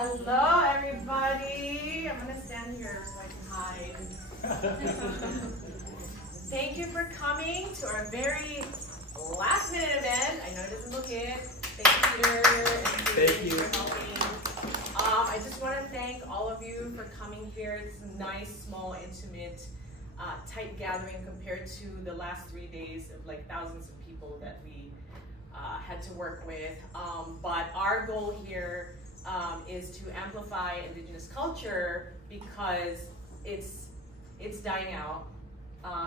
Hello, everybody. I'm going to stand here so I can hide. Thank you for coming to our very last-minute event. I know it doesn't look it. Thank you, Peter. Thank you for helping. I just want to thank all of you for coming here. It's a nice, small, intimate, tight gathering compared to the last 3 days of like thousands of people that we had to work with. But our goal here is to amplify Indigenous culture because it's dying out.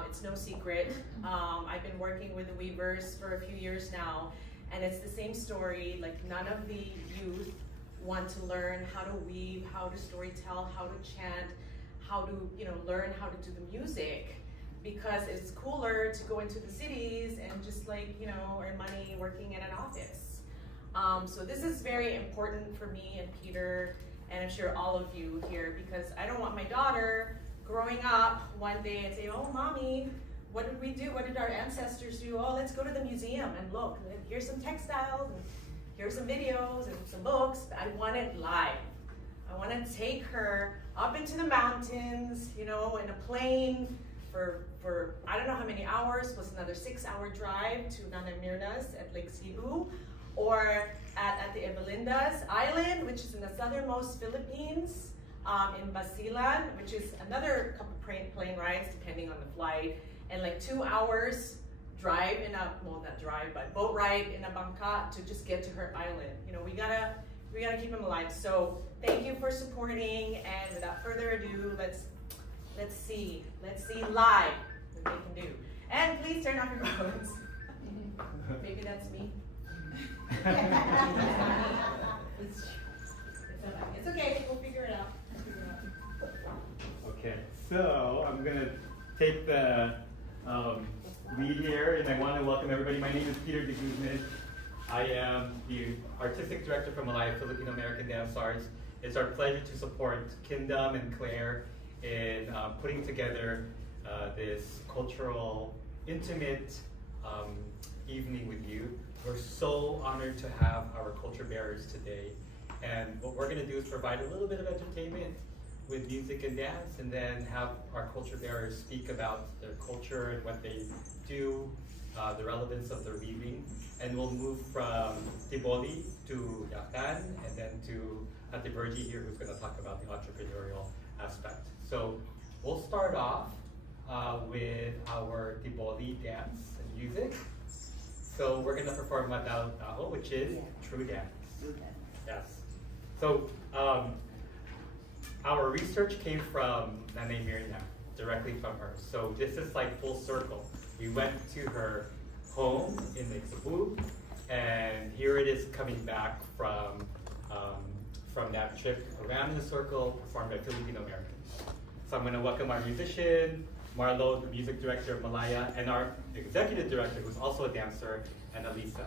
It's no secret. I've been working with the Weavers for a few years now, and it's the same story. Like, none of the youth want to learn how to weave, how to storytell, how to chant, how to learn how to do the music, because it's cooler to go into the cities and just earn money working in an office. So this is very important for me and Peter, and I'm sure all of you here, because I don't want my daughter growing up one day and say, "Oh, mommy, what did we do? What did our ancestors do? Oh, let's go to the museum and look. Here's some textiles, and here's some videos and some books." I want it live. I want to take her up into the mountains, in a plane for I don't know how many hours, plus another 6-hour drive to Nana Mirnas at Lake Cebu, or at the Evelindas Island, which is in the southernmost Philippines, in Basilan, which is another couple plane rides depending on the flight, and like 2 hours drive boat ride in a bangka to just get to her island. We gotta keep them alive. So thank you for supporting, and without further ado, let's see live what they can do. And please turn off your phones. Maybe that's me. It's okay, we'll figure it out. Okay, so I'm going to take the lead here, and I want to welcome everybody. My name is Peter de Guzman. I am the Artistic Director for Malaya Filipino American Dance Arts. It's our pleasure to support Kingdom and Claire in putting together this cultural, intimate evening with you. We're so honored to have our culture bearers today. And what we're going to do is provide a little bit of entertainment with music and dance, and then have our culture bearers speak about their culture and what they do, the relevance of their weaving. And we'll move from Tiboli to Yakan, and then to Ate Virgie here, who's going to talk about the entrepreneurial aspect. So we'll start off with our Tiboli dance and music. So we're going to perform Matao Taho, which is true dance. Yes. So our research came from Nanay Mirna, directly from her. So this is like full circle. We went to her home in Lake Cebu, and here it is coming back from that trip around the circle, performed by Filipino Americans. So I'm going to welcome our musician, Marlo, the music director of Malaya, and our executive director, who's also a dancer, and Alisa.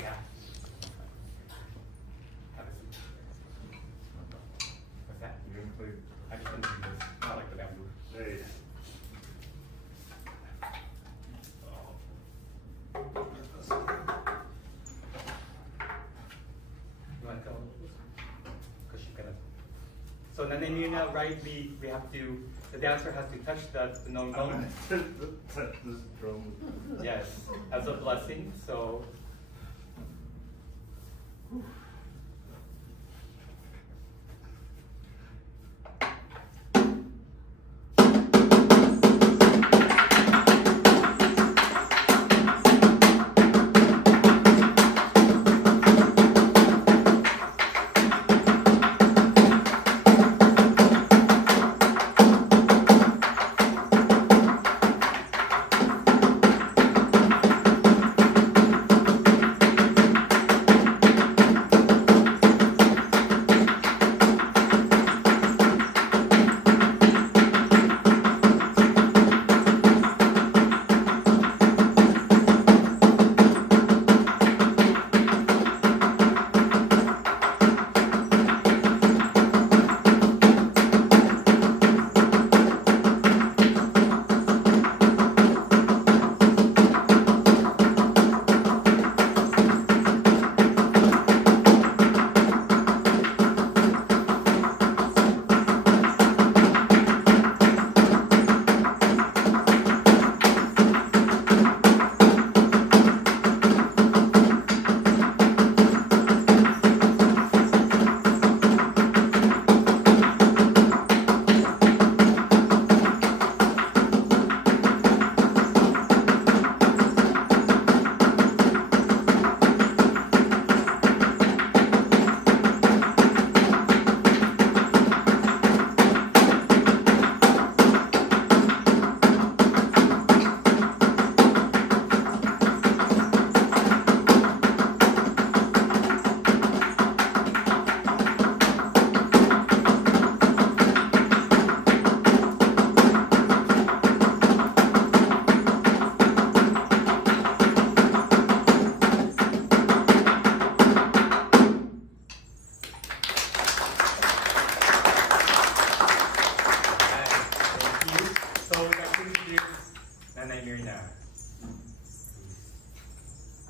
Yeah. Have a seat. What's that? You include. I just want to do this. Not like the bamboo. Hey. You want to go? Because she's gonna. So Nanay Mirna, right? We have to. The dancer has to touch the nonggong. Touch this drum. Yes, as a blessing. So.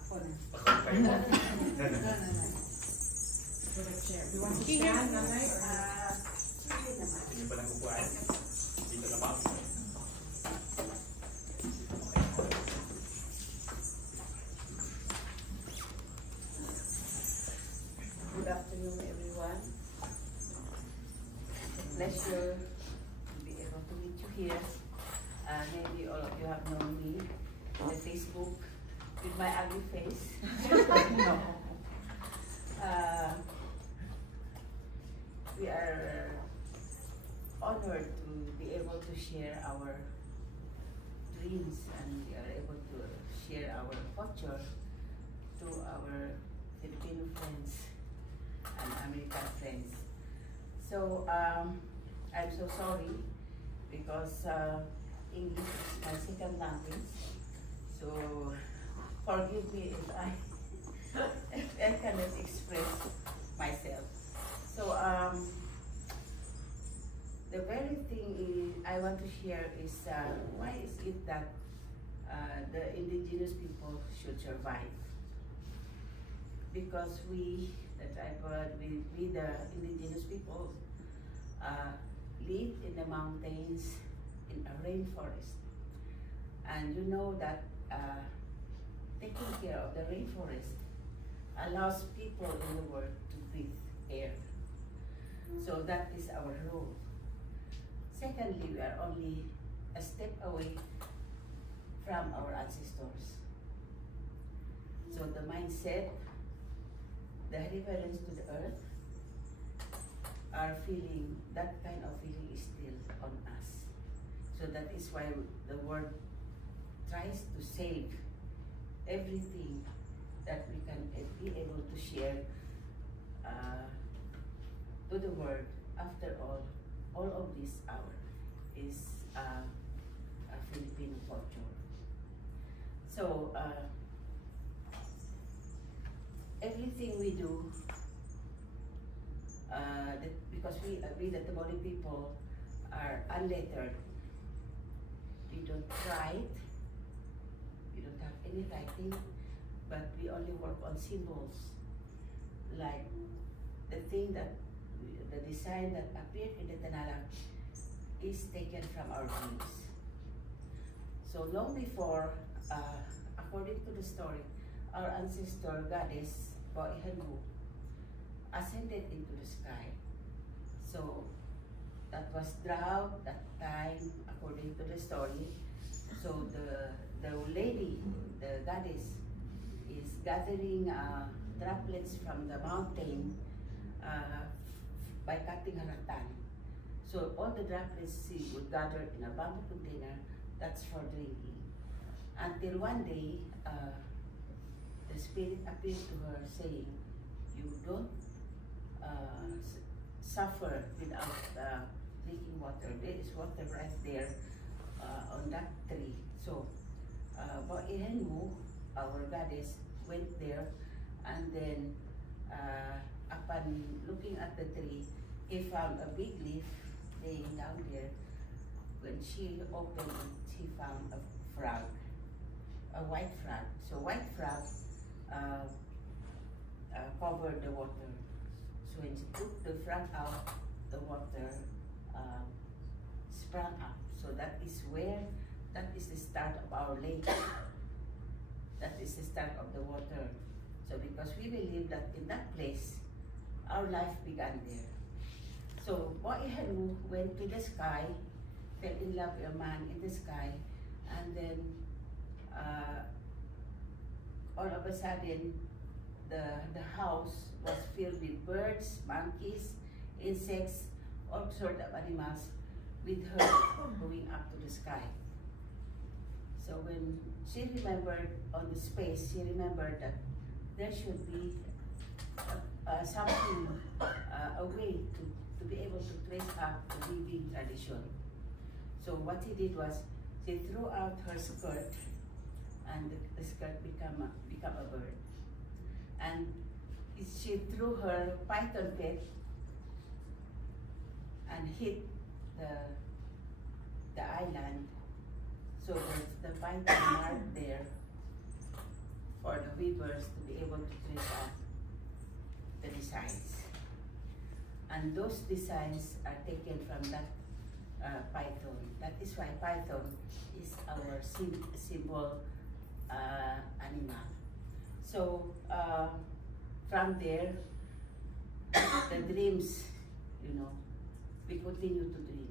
Ako na. Kayo po. For the chair. Do you want to stand, Nanay? Sige naman. Hindi pa lang upuan. Dito na pa. Good afternoon, everyone. It's a pleasure to be able to meet you here. Maybe all of you have known me on the Facebook with my ugly face. No. We are honored to be able to share our dreams, and we are able to share our future to our Filipino friends and American friends. So I'm so sorry because English is my second language. So forgive me if I cannot express myself. So the very thing I want to share is why is it that the indigenous people should survive? Because we, the tribal, we the indigenous people, live in the mountains, in a rainforest. And you know that taking care of the rainforest allows people in the world to breathe air. So that is our role. Secondly, we are only a step away from our ancestors. So the mindset, the reverence to the earth, are feeling, that kind of feeling is still on us. So that is why the world tries to save everything that we can be able to share to the world. After all of this hour is a Filipino culture. So everything we do, because we agree that the Mali people are unlettered, we don't write, we don't have any writing, but we only work on symbols, like the thing that, the design that appeared in the Tanala is taken from our dreams. So long before, according to the story, our ancestor goddess, Boihengu, ascended into the sky. So that was drought that time, according to the story. So the lady, the goddess, is gathering droplets from the mountain by cutting her rattan. So all the droplets she would gather in a bamboo container, that's for drinking. Until one day, the spirit appeared to her saying, you don't suffer without drinking water. There is water right there on that tree. So Boihengu, our goddess, went there, and then upon looking at the tree, he found a big leaf laying down there. When she opened it, she found a frog, a white frog. So white frog covered the water. So when she took the frog out, the water sprang up. So that is the start of our lake. That is the start of the water. So because we believe that in that place, our life began there. So Boihengu went to the sky, fell in love with a man in the sky, and then all of a sudden, the house was filled with birds, monkeys, insects, all sorts of animals, with her going up to the sky. So when she remembered on the space, she remembered that there should be something, a way to be able to trace up the living tradition. So what he did was, she threw out her skirt, and the skirt become a bird. And she threw her python pet and hit the island. So the python marked there designs. And those designs are taken from that python. That is why python is our symbol animal. So from there, the dreams, we continue to dream.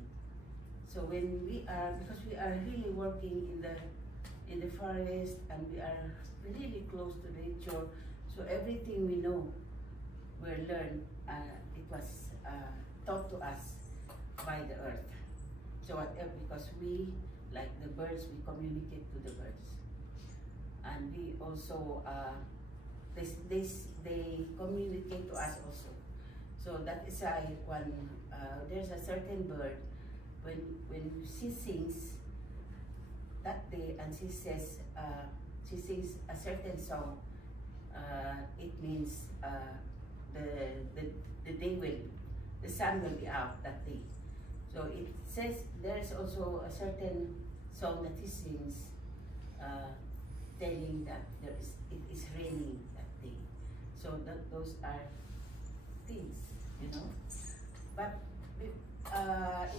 So when because we are really working in the forest and we are really close to nature, so everything we know, we learned, it was taught to us by the earth. So whatever, because we, like the birds, we communicate to the birds. And we also, they communicate to us also. So that is why when there's a certain bird, when she sings that day and she sings a certain song, it means the sun will be out that day. So it says there's also a certain song that he sings, telling that it is raining that day. So those are things, But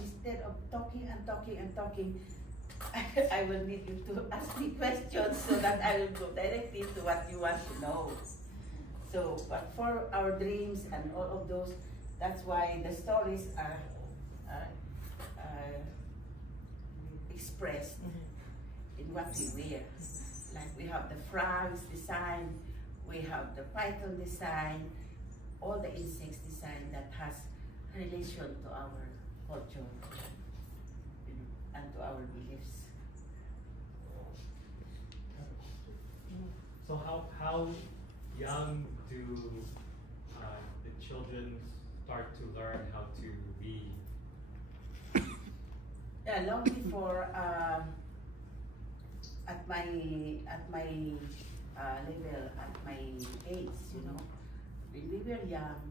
instead of talking and talking and talking, I will need you to ask me questions so that I will go directly to what you want to know. So, but for our dreams and all of those, that's why the stories are expressed in what we wear. Like we have the frogs design, we have the python design, all the insects design that has relation to our culture and to our beliefs. So how young do the children start to learn how to read? Yeah, long before at my level, at my age, when we were young,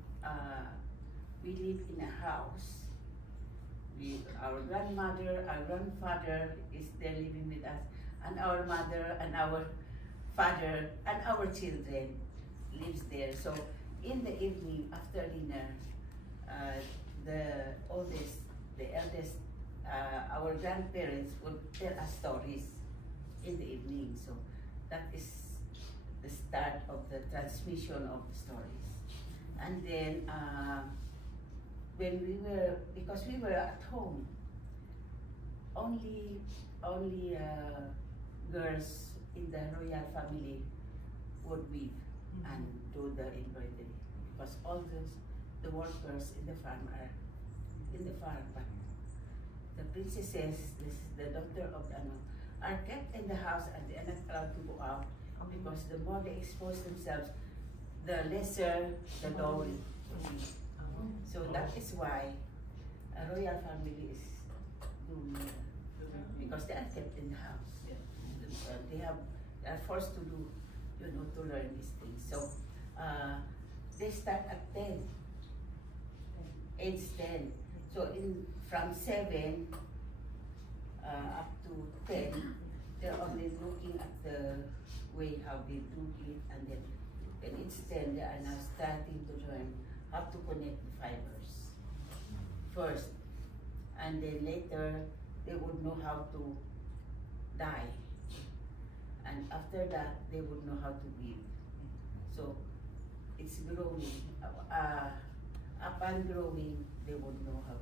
we lived in a house. Our grandmother, our grandfather is there living with us, and our mother and our father and our children lives there. So in the evening after dinner, the eldest, our grandparents would tell us stories in the evening. So that is the start of the transmission of the stories. And then because we were at home, only girls in the royal family would weave and do the embroidery, because all the workers in the farm are in the farm, but the princesses, the daughter of the are kept in the house and they are not allowed to go out, because the more they expose themselves, the lesser the dowry. So that is why a royal family is doing because they are kept in the house. They are forced to do, to learn these things. So they start at 10, age 10. So from 7 up to 10, they're only looking at the way how they do it, and then when it's 10, they are now starting to learn how to connect the fibers first, and then later they would know how to dye, and after that they would know how to weave. So it's growing. Upon growing, they would know how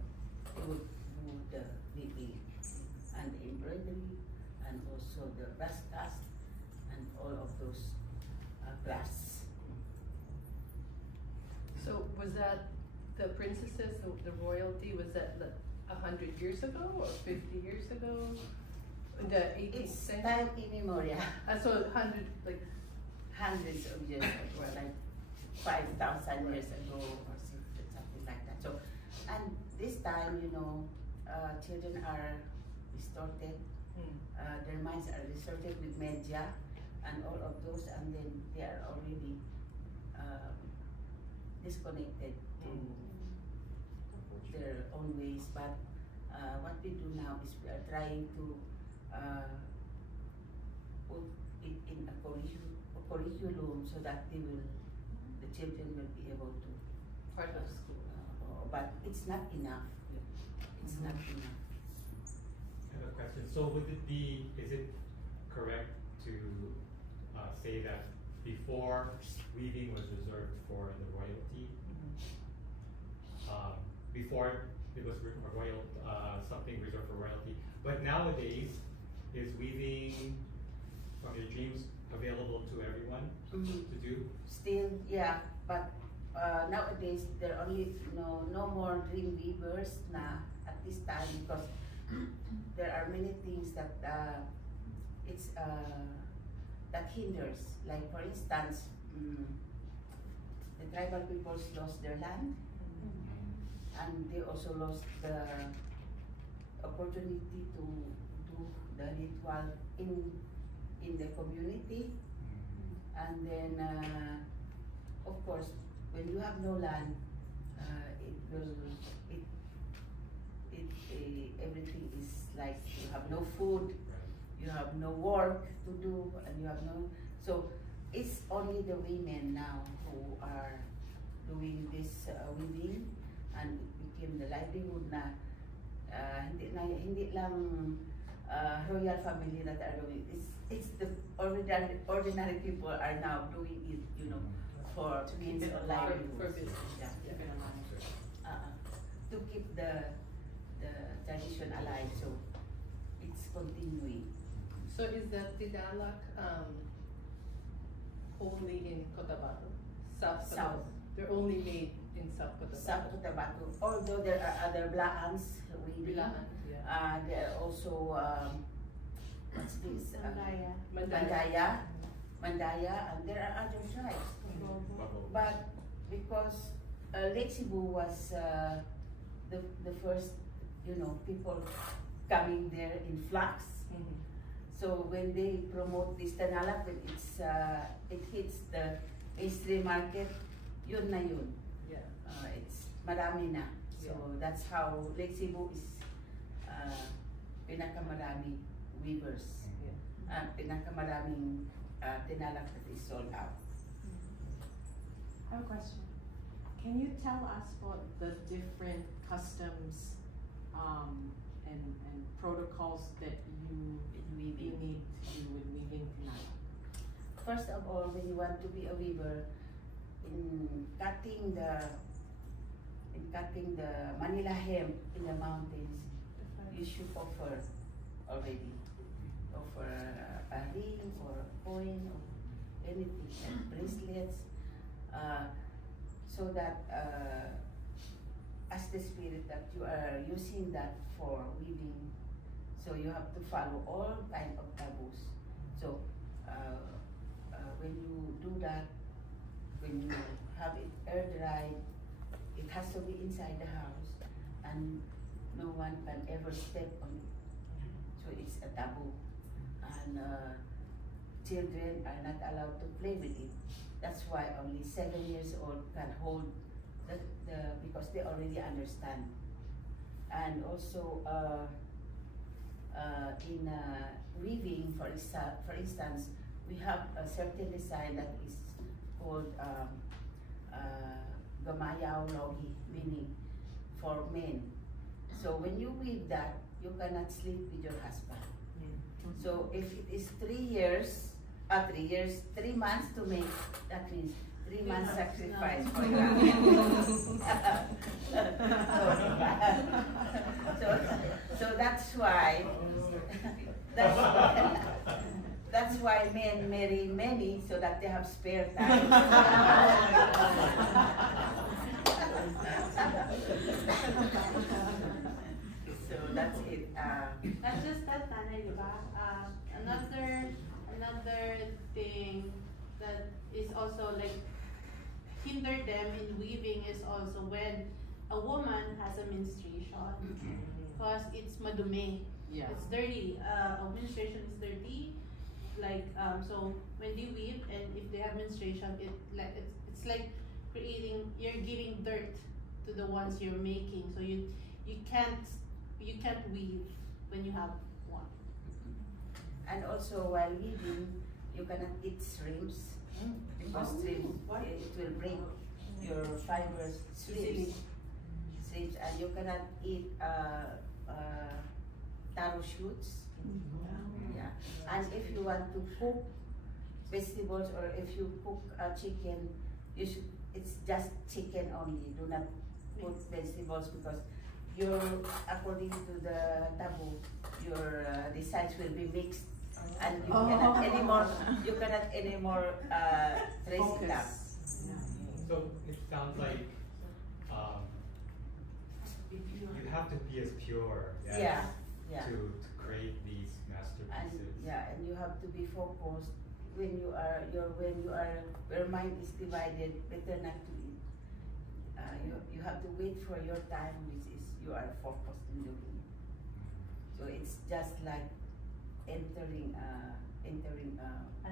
they would do the weaving and the embroidery and also the brass cast and all of those crafts. So was that the princesses, the royalty, was that 100 years ago or 50 years ago? The 18th It's century? time immemorial. So 100, like Hundreds of years ago, like 5,000 years ago or something like that. So, and this time, children are distorted. Their minds are distorted with media and all of those, and then they are already disconnected to their own ways. But what we do now is we are trying to put it in a curriculum so that the children will be able to part of school. But it's not enough. It's not enough. I have a question. So is it correct to say that before weaving was reserved for the royalty? Before it was something reserved for royalty. But nowadays, is weaving from your dreams available to everyone to do? Still, yeah, but nowadays there are only no more dream weavers na at this time, because there are many things that that hinders. Like for instance, the tribal peoples lost their land, and they also lost the opportunity to do the ritual in the community. And then, of course, when you have no land, everything is like you have no food, you have no work to do, and you have no. So it's only the women now who are doing this weaving, and it became the livelihood na. Hindi lang royal family that are doing it. It's the ordinary people are now doing it, for means of livelihood. For business. Yeah. Yeah. To keep the tradition alive, so it's continuing. So is the Tinalak only in Cotabato? South. They're only made in South Cotabato. South Cotabato. Although there are other Blaans weaving, yeah. there are also what's this? Mandaya. Mandaya, and there are other tribes. But because Lake Cebu was the first, people coming there in flux. So when they promote this Tinalak, when it hits the mainstream market, yun na yun. Yeah. It's marami na. So Yeah. that's how Lake Cebu is pinakamarami weavers. Yeah. Pinakamaraming Tinalak that is sold out. I have a question. Can you tell us what the different customs and protocols that you need to do with weaving Tinalak? First of all, when you want to be a weaver, in cutting the Manila hemp in the mountains, you should offer already. Offer a ring or a coin or anything, and bracelets, so that as the spirit that you are using that for weaving, so you have to follow all kind of taboos. So when you do that, when you have it air dried, it has to be inside the house, and no one can ever step on it. So it's a taboo, and children are not allowed to play with it. That's why only 7 years old can hold because they already understand. And also in weaving, for instance, we have a certain design that is called Gamayaw Logi, meaning for men. So when you weave that, you cannot sleep with your husband. So if it is 3 months to make, that means 3 months sacrifice for that. so that's why that's why men marry many, so that they have spare time. So that's it. Not just that, Tanay, diba? Another thing that is also like hinder them in weaving is also when a woman has a menstruation, because it's madumi. Yeah. It's dirty. A menstruation is dirty. Like so when they weave and if they have menstruation, it's like you're giving dirt to the ones you're making. So you can't weave when you have one. And also while weaving, you cannot eat shrimps because shrimp it will break your fibers slips, and you cannot eat taro shoots. Yeah. And if you want to cook vegetables or if you cook chicken, you should. It's just chicken only. Do not put vegetables because your according to the taboo, your the sides will be mixed, and you cannot anymore. You cannot anymore trace it up. So it sounds like you have to be as pure to create these masterpieces. And you have to be focused when you are your mind is divided. Better not to eat. You have to wait for your time, which is you are focused in doing it. So it's just like entering a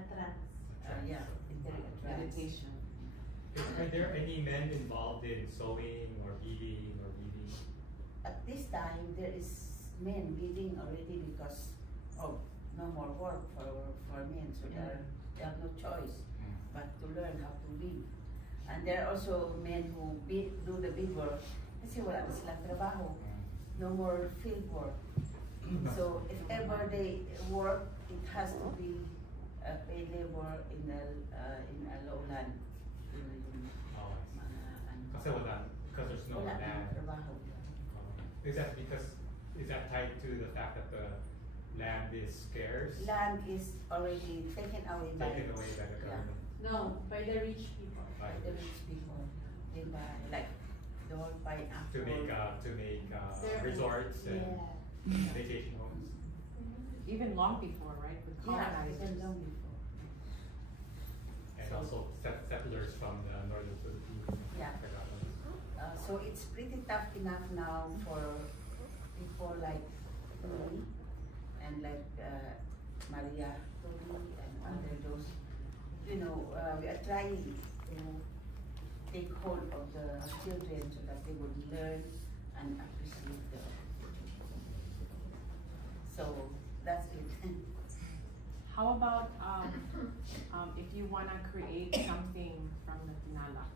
trance. entering a trance. Meditation. Are there any men involved in sewing or weaving or weaving? At this time, there is men weaving already because of no more work for men, so they have no choice but to learn how to weave. And there are also men who do the beadwork kasi wala na silang trabaho. No more field work. So if ever they work, it has to be paid labor in a lowland. Because there's no Wala land. nang trabaho. Is that tied to the fact that the land is scarce? Land is already taken away by Taken away by the government. No, by the rich people. By the rich people. They buy like the whole pineapple. to make resorts and vacation homes. Even long before, right? With colonizers. even long before. And So- also settlers from the northern Philippines. Yeah. So it's pretty tough enough now for people like me and like Maria Tuli and other those. You know, we are trying to take hold of the children so that they would learn and appreciate the. So that's it. How about if you want to create something from the tinala?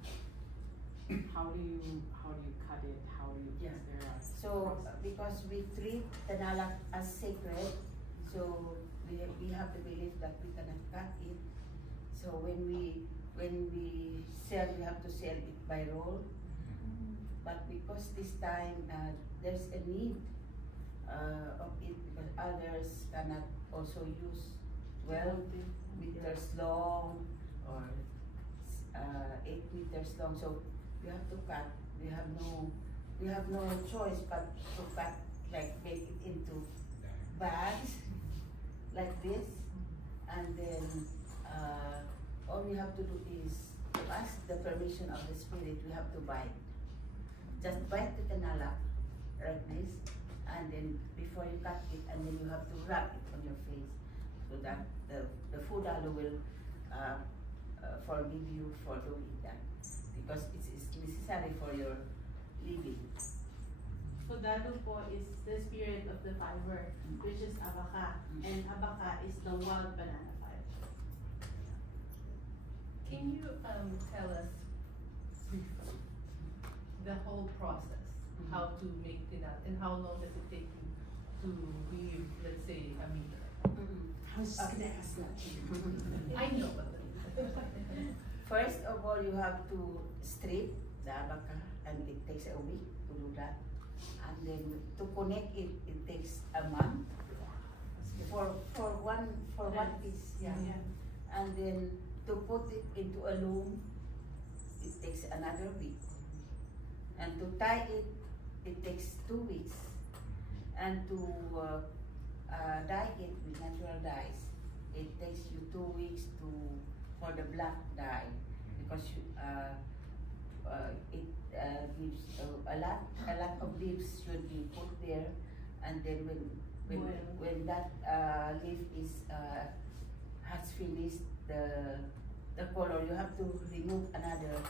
How do you cut it? How do you? Yeah. Is there a So process? because we treat tanalak as sacred, so we have the belief that we cannot cut it. So when we sell, we have to sell it by roll. But because this time there's a need of it because others cannot also use 12 meters long or 8 meters long. So we have to cut. We have no choice but to cut, like make it into bags like this, and then all we have to do is to ask the permission of the spirit. We have to bite. Just bite the tanala like this, and then before you cut it, and then you have to rub it on your face so that the Fudalo will forgive you for doing that because it's necessary for your living. Fudalo po is the spirit of the fiber, which is abaca, and abaca is the wild banana fiber. Can you tell us the whole process, how to make tinal, and how long does it take you to weave, let's say, a meter? I was just gonna ask that. I know. First of all, you have to strip the abaca, and it takes a week to do that. And then to connect it, it takes a month for one piece. Yeah. And then to put it into a loom, it takes another week. And to tie it, it takes 2 weeks. And to dye it with natural dyes, it takes you 2 weeks for the black dye because it gives a lot of leaves should be put there, and then when that leaf is has finished the color, you have to remove another,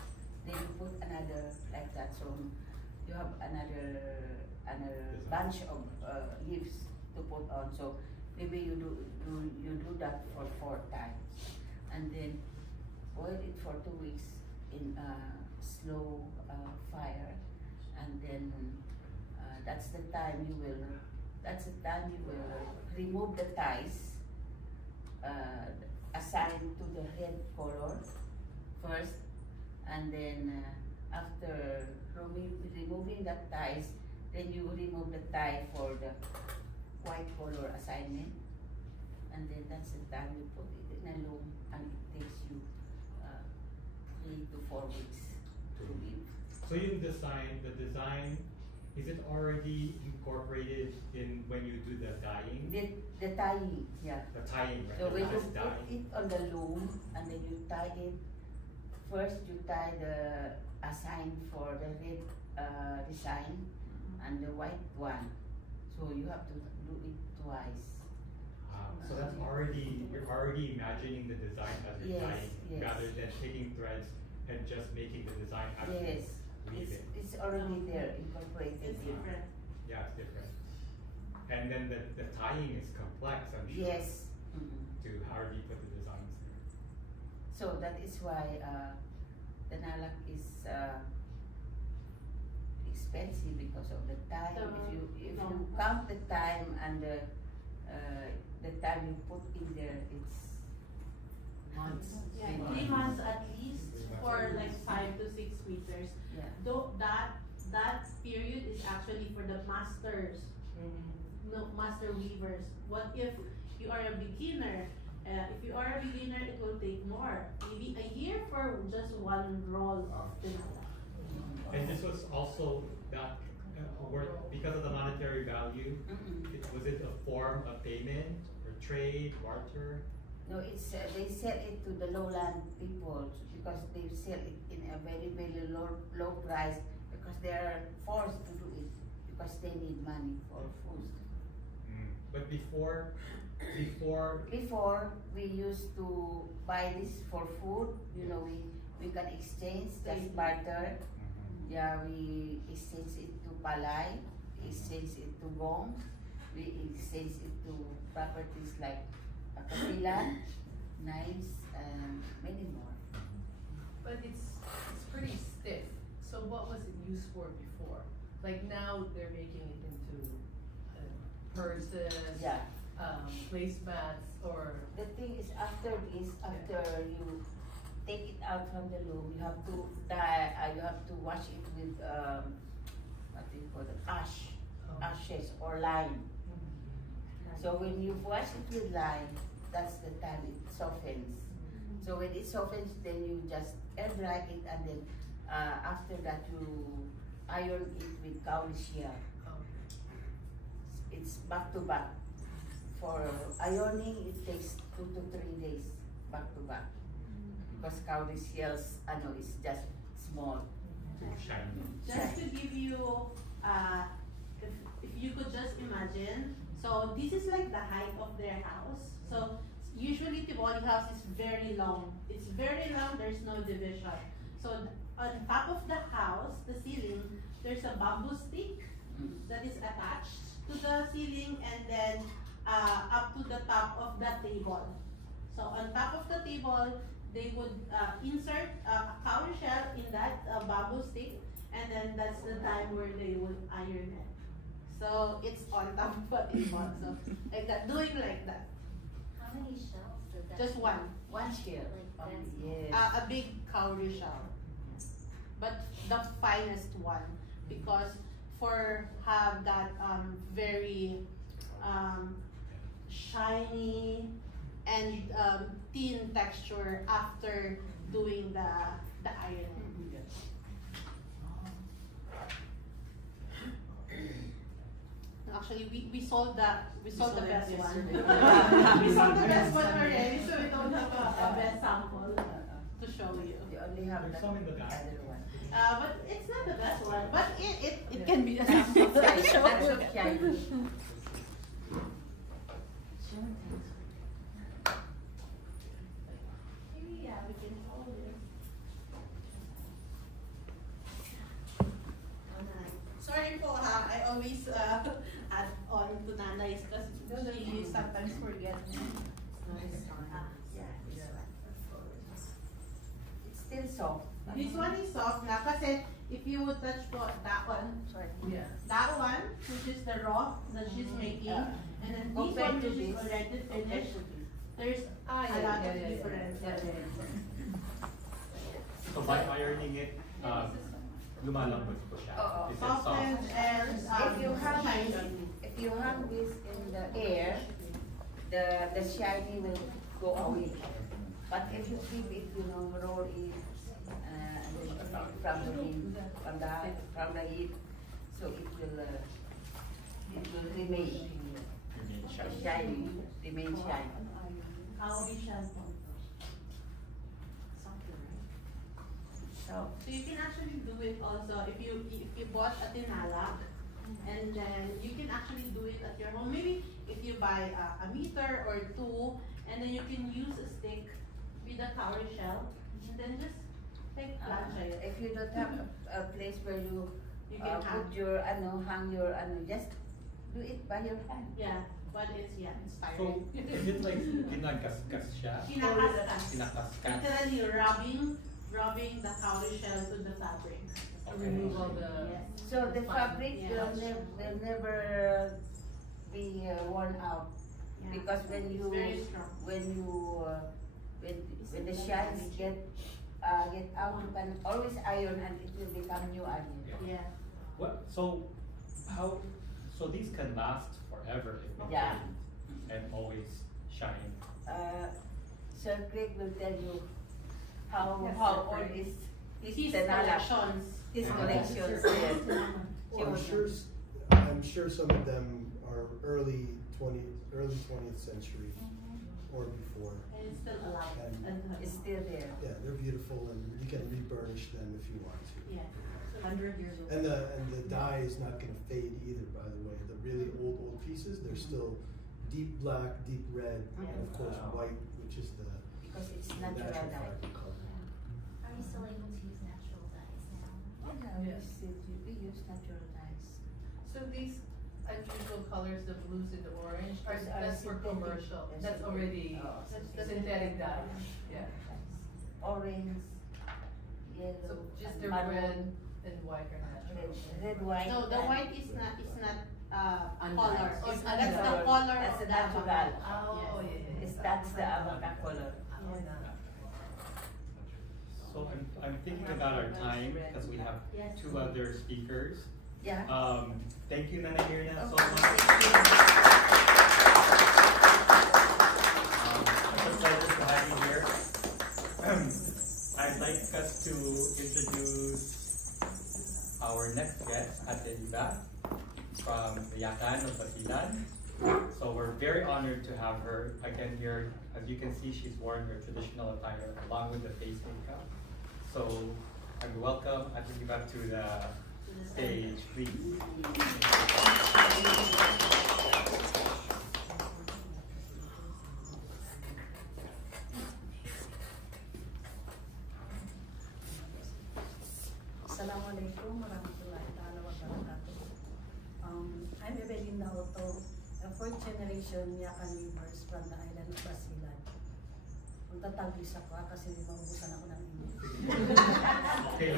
then you put another like that, so you have another bunch of leaves to put on. So maybe you do that for 4 times, and then boil it for 2 weeks in slow fire, and then that's the time you will remove the ties assigned to the red color first, and then after removing the ties, then you remove the tie for the white color assignment, and then that's the time you put it in a loom, and it takes you 3 to 4 weeks to weave. So the design, is it already incorporated in when you do the dyeing? The tying, yeah. The tying, right? So when you That's put dyeing. it on the loom, and then you tie it, first you tie the assigned for the red design and the white one. So you have to do it twice. So that's already, you're already imagining the design as you're Yes, dyeing, yes. rather than taking threads and just making the design as Yes, you weave it. it's already there, incorporated. It's in. different. Yeah, it's different. And then the tying is complex, I'm sure. Yes. Mhm. To however you put the designs there. So that is why the nalak is expensive because of the time. If you count the time and the time you put in there, it's months. Yeah, maybe. 3 months at least for like 5 to 6 meters. Yeah. Though that period is actually for the masters, no master weavers. What if you are a beginner? If you are a beginner, it will take more, maybe a year for just one roll of tinala. And this was also that, because of the monetary value, was it a form of payment or trade, barter? No, it's they sell it to the lowland people because they sell it in a very low price because they are forced to do it because they need money for food. But before we used to buy this for food. You know, we can exchange, just barter. Yeah, we exchange it to palay, exchange it to gong, we exchange it to properties like kapilan, knives, and many more. But it's pretty stiff. So what was it used for before? Like now they're making it into purses, Yeah. placemats, or The thing is, after this, after you take it out from the loom, you have to dye. You have to wash it with what do you call it? Ashes or lime. So when you wash it with lime, that's the time it softens. So when it softens, then you just air dry it, and then after that you iron it with kauri shea. It's back to back. For ironing, it takes 2 to 3 days back to back. Because kauri shells, is just small. Shiny. Just to give you, if you could just imagine, so this is like the height of their house. So usually Tiboli house is very long. It's very long, there's no division. So on top of the house, the ceiling, there's a bamboo stick that is attached to the ceiling, and then up to the top of the table. So on top of the table, they would insert a kauri shell in that bamboo stick, and then that's the time where they would iron it. So it's on top of the table, so like that, doing like that. How many shells does that? Just one. One shell. Like only, this? yes. A big kauri shell, but the finest one, because for have that very shiny and thin texture after doing the ironing. Actually, we sold the best one. We sold the best one already, so we don't have a best sample to show you. You only have There's the some in the back. other one. But it's not the best one. But it can be a sample. That's so shiny. Yeah, we can hold it. Sorry po ha, I always add on to Nanay's because she sometimes forget. Yeah, this one. It's still soft. This one is soft na kasi if you would touch po that one, Yeah. that one, which is the raw that she's making, and then this Compared one to which is this, already finished, there's a lot of difference. So by ironing it, lumalambot po siya. Oo. Is it soft? Softened and if you hang this in the air, the shiny will go away. But if you keep it, roll it from the wind, from the heat, so it will remain shiny, remain shiny. So So you can actually do it also if you bought a tinalak, and then you can actually do it at your home. Maybe if you buy a meter or two, and then you can use a stick with a cowrie shell, and then just take plancha it. if you don't have a place where you You can put your hang your just do it by your hand. Yeah, but it's So, inspiring. is it like ginagkaskas siya? Kinakaskas. Kinakaskas. Literally rubbing the cowrie shell to the fabric. To Okay. remove all the. Yes. So the Fine. fabric Yeah. will never be worn out Yeah. because when It's you very strong. when the shines get out, you can always iron and it will become new again. Yeah. What? So, how? So these can last forever if Yeah. maintained and always shine. Sir Craig will tell you how Yes, how Sir old Craig. is His Tenala. collections. His Yeah. collections. Well, I'm sure some of them are early 20th century or before. And it's still alive. And It's still there. yeah, they're beautiful, and you can reburnish them if you want to. Yeah. 100 years old. And the dye is not going to fade either. By the way, the really old pieces, they're still deep black, deep red, and of course Wow. white, which is the Because it's natural natural dye. fiber color. Are you still able to use natural dyes now? Yeah, Yes. we use natural dyes. So these unusual colors, the blues and the orange, Those are that's for synthetic. commercial. Yes, That's synthetic. already Oh, That's synthetic dye. Yeah. Orange, So yellow, just and the maroon, red and white are natural. red, white. No, the and- white is not Undyed. color. Oh, It's it's that's the undyed. color That's of the the natural. avocado. Oh, Yes. yeah. That's the abaca color. Oh, no. So I'm thinking about our time because we have Yes. 2 other speakers. Yeah. Thank you, Nana Miriam, so Okay, much. thank you. It's a pleasure to have you here. I'd like us to introduce our next guest, Ate Ida, from Yakan of Basilan. So we're very honored to have her again here. As you can see, she's worn her traditional attire along with the face makeup. So I welcome Ate Ida to the stage, please. Assalamualaikum warahmatullahi ta'ala wabarakatuh. I'm Evelyn Naoto, a 4th generation Yakan weavers from the island of Basilan. Kung tatagis ako kasi maubusan ako ng English. Okay.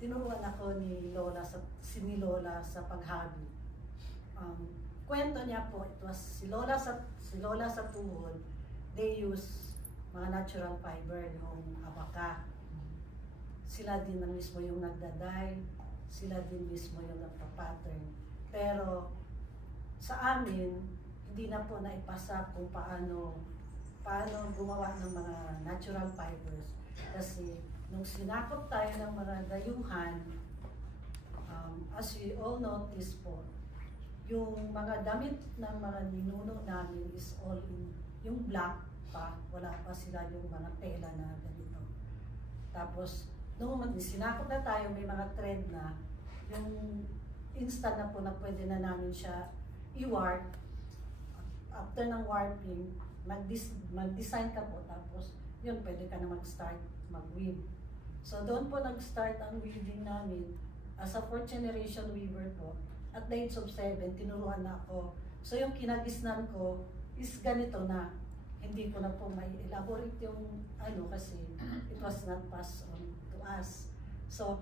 Tinuruan ako ni Lola ni Lola sa paghabi. Kwento niya po, it was si Lola sa tuhod, they use mga natural fiber, yung abaca. Sila din ang mismo yung nagdaday, sila din mismo yung nagpa-pattern. Pero sa amin, hindi na po naipasa kung paano gumawa ng mga natural fibers. Kasi nung sinakop tayo ng mga dayuhan, as we all notice po, yung mga damit ng mga ninuno namin is all in, yung black pa, wala pa sila yung mga tela na ganito. Tapos, nung sinakop na tayo, may mga thread na, yung instant na po na pwede na namin siya i-warp. After ng warping, mag-design ka po, tapos yun, pwede ka na mag-start, mag-weave. So doon po nag-start ang weaving namin. As a 4th generation weaver po, at the age of 7, tinuruan na ako. So yung kinagisnan ko is ganito na. hindi ko na po may elaborate yung ano kasi it was not passed on to us. So,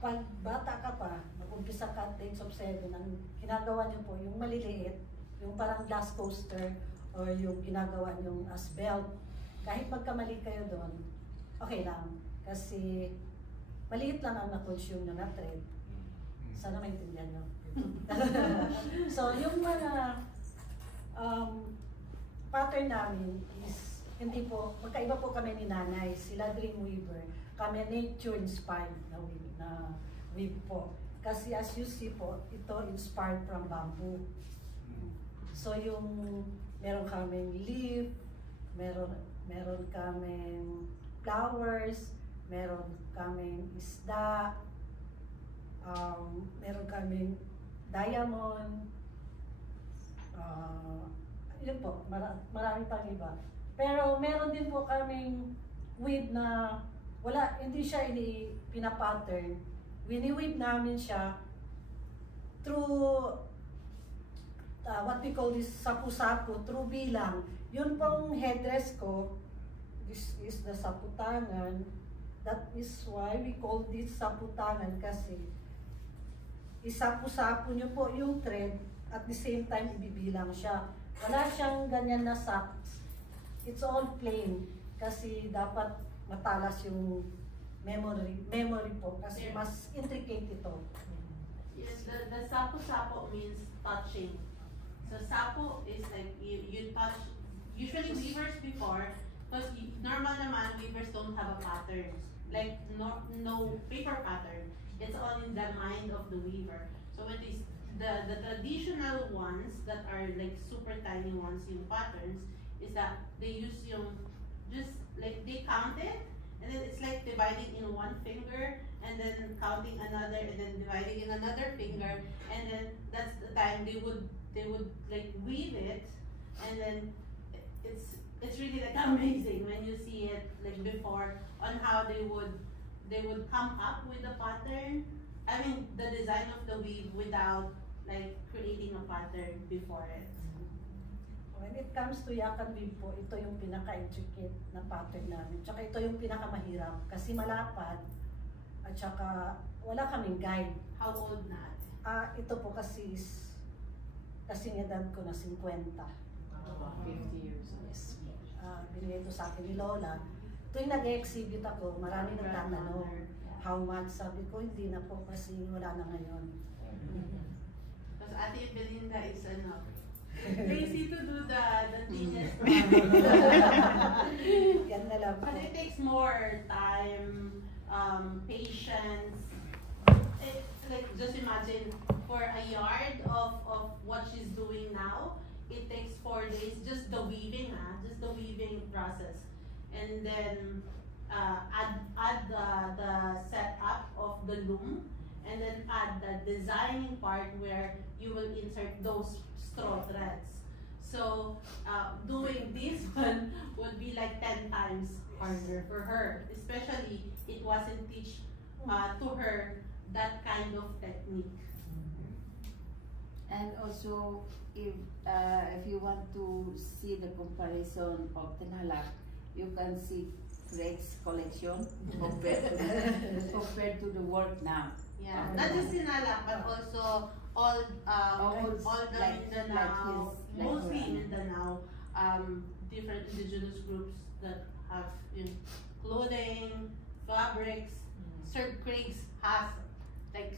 pag bata ka pa, mag-umpisa ka at age of 7, ang ginagawa niyo po yung maliliit, yung parang glass coaster or yung ginagawa niyong as belt. Kahit magkamali kayo doon, okay lang. Kasi maliit lang ang na-consume na thread. Sana maintindihan niyo. So, yung mga pattern namin is, hindi po, magkaiba po kami ni nanay, sila Dreamweaver, kami nature-inspired na weave po. Kasi as you see po, ito inspired from bamboo. So yung, meron kaming leaf, meron kaming flowers, meron kaming isda, meron kaming diamond, yun po, marami pang iba. Pero meron din po kaming weave na hindi siya pinapattern. Wini-weave namin siya through what we call this sapu-sapu, through bilang. Yun pong headdress ko, this is the saputangan. That is why we call this saputangan kasi isapu-sapu nyo po yung thread at the same time ibibilang siya. Wala siyang ganyan na socks. It's all plain kasi dapat matalas yung memory po kasi mas intricate ito. Yes, the sapu-sapu means touching. So sapu is like you touch, usually weavers before, because normal naman weavers don't have a pattern. Like no paper pattern. It's all in the mind of the weaver. So when the traditional ones that are like super tiny ones, yung patterns, is that they use yung, just like they count it, and then it's like dividing in one finger, and then counting another, and then dividing in another finger, and then that's the time they would like weave it, and then it's really like amazing when you see it like before on how they would come up with the pattern. I mean the design of the weave without like creating a pattern before it. When it comes to yakan weave po, ito yung pinaka-intricate na pattern namin. Tsaka ito yung pinakamahirap kasi malapad at tsaka wala kaming guide. How old na? Ito po kasi edad ko na 50. 50 years. Yes. Binigay ito sa akin ni Lola. Tuwing nag-exhibit ako, maraming nagtatanong how much. Sabi ko, hindi na po kasi wala na ngayon. Because Ate Belinda is crazy to do the thinnest Yan na lang po. But it takes more time, patience. Like just imagine for a yard of what she's doing now, it takes 4 days just the weaving, just the weaving process, and then add the setup of the loom, and then add the designing part where you will insert those straw threads. So doing this one would be like 10 times harder for her, especially it wasn't teach to her that kind of technique. And also, if you want to see the comparison of Tinalak, you can see Greg's collection compared to the work now. Yeah, not just Tinalak, but also all the like Mindanao, mostly like Mindanao, different indigenous groups that have clothing, fabrics. Sir Craig's has like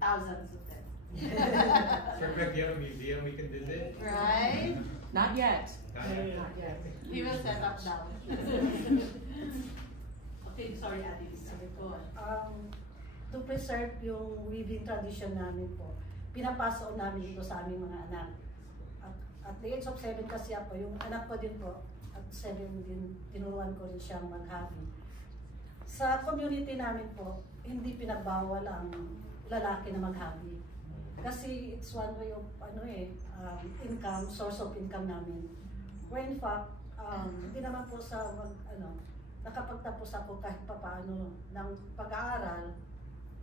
thousands of them. Sir Craig, do you have a museum we can visit? Right? Not yet. Not yet. We will set up now. Okay, sorry, Ate Lisa. Go on. To preserve yung weaving tradition namin po, pinapasok namin ito sa aming mga anak. At the age of 7 kasi ako, yung anak ko din po, at 7 din, tinuruan ko rin siyang mag-hobby. Sa community namin po, hindi pinagbawal ang lalaki na mag-hobby. Kasi it's one way of income, source of income namin. Where in fact, hindi naman po sa nakapagtapos ako kahit papaano ng pag-aaral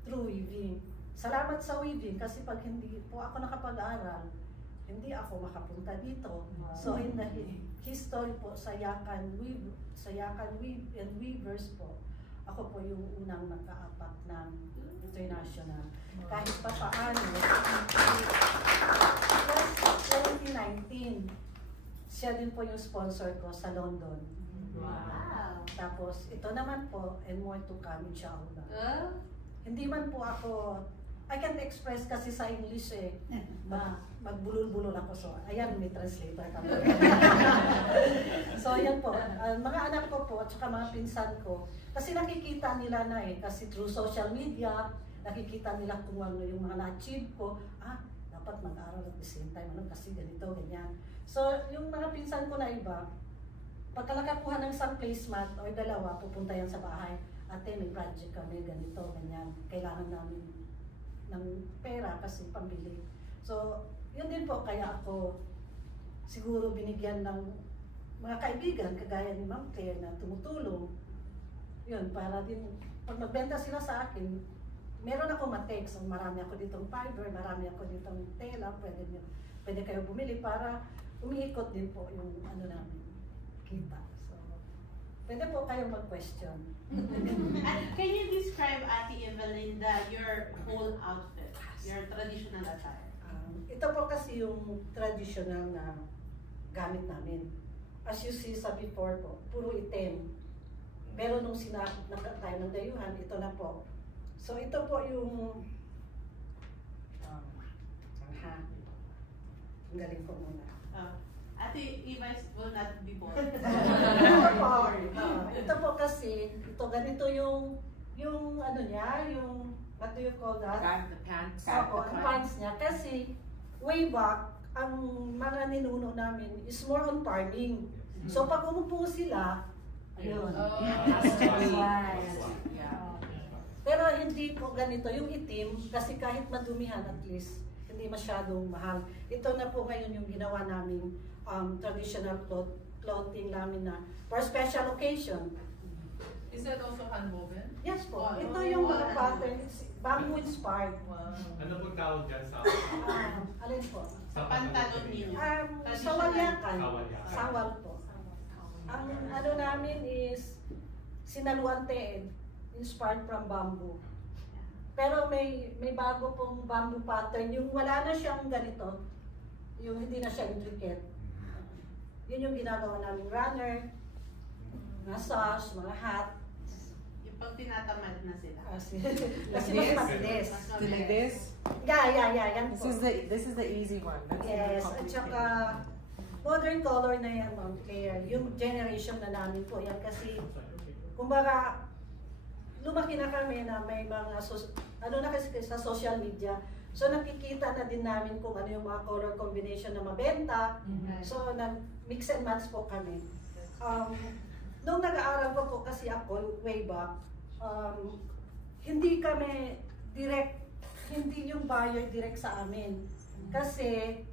through weaving. Salamat sa weaving kasi pag hindi po ako nakapag-aaral, hindi ako makapunta dito. So in the history po sa Yakan Weave and Weavers po, ako po yung unang nagka-apak ng international. Kahit pa paano, 2019, siya din po yung sponsor ko sa London. Wow. Tapos ito naman po, and more to come, inshallah. Hindi man po ako, I can't express kasi sa English eh, magbulol-bulol ako. So, ayan, may translator kami. So, ayan po, mga anak ko po, at saka mga pinsan ko, kasi nakikita nila na eh, kasi through social media, nakikita nila kung ano yung mga na-achieve ko, dapat mag-aral at the same time, ano, kasi ganito, ganyan. So, yung mga pinsan ko na iba, pagka nakakuha ng isang placement o dalawa, pupunta yan sa bahay, ate, may project kami, ganito, ganyan, kailangan namin ng pera kasi pambili. So, yun din po, kaya ako siguro binigyan ng mga kaibigan, kagaya ni Ma'am Claire na tumutulong. Yun, para din, pag magbenta sila sa akin, meron ako matex, marami ako ditong fiber, marami ako ditong tela, pwede kayo bumili para umiikot din po yung ano namin, kita. So, pwede po kayong mag-question. Can you describe, Ate Evelinda, your whole outfit, your traditional attire? Ito po kasi yung traditional na gamit namin. As you see sa before po, puro itim. Pero nung sinakot tayo ng dayuhan, ito na po. So ito po yung ang galing ko muna. Ate Eva will not be bored. Ito po kasi, ganito yung ano niya, yung what do you call that? The pants. Opo, ang pants niya. Kasi way back, ang mga ninuno namin is more on farming. So pag umupo sila, ayun. Pero hindi po ganito, yung itim, kasi kahit madumihan at least, hindi masyadong mahal. Ito na po ngayon yung ginawa namin traditional clothing namin na for special occasion. Is that also hand-woven? Yes po. Ito yung mga pattern, bamboo inspired. Wow. Ano pong tawag dyan sa... Alin po? Sa pantalon ninyo. Sawalyakan. Sawal po. Ang ano namin is sinaluan teed, inspired from bamboo. Pero may bago pong bamboo pattern, yung wala na siyang ganito, yung hindi na siya intricate. Yun yung ginagawa namin runner, mga sash, mga hat. Yung pag tinatamad na sila. Kasi mas mabilis. Like this? Yeah, yan po. This is the easy one. That's Yes, at saka modern color na yan, Ma'am Claire. Yung generation na namin po yan kasi, kumbaga, lumaki na kami na may mga, ano na kasi sa social media. So nakikita na din namin kung ano yung mga color combination na mabenta. So nag-mix and match po kami. Nung nag-aaral po kasi ako, way back, hindi kami direct, hindi yung buyer direct sa amin. Kasi,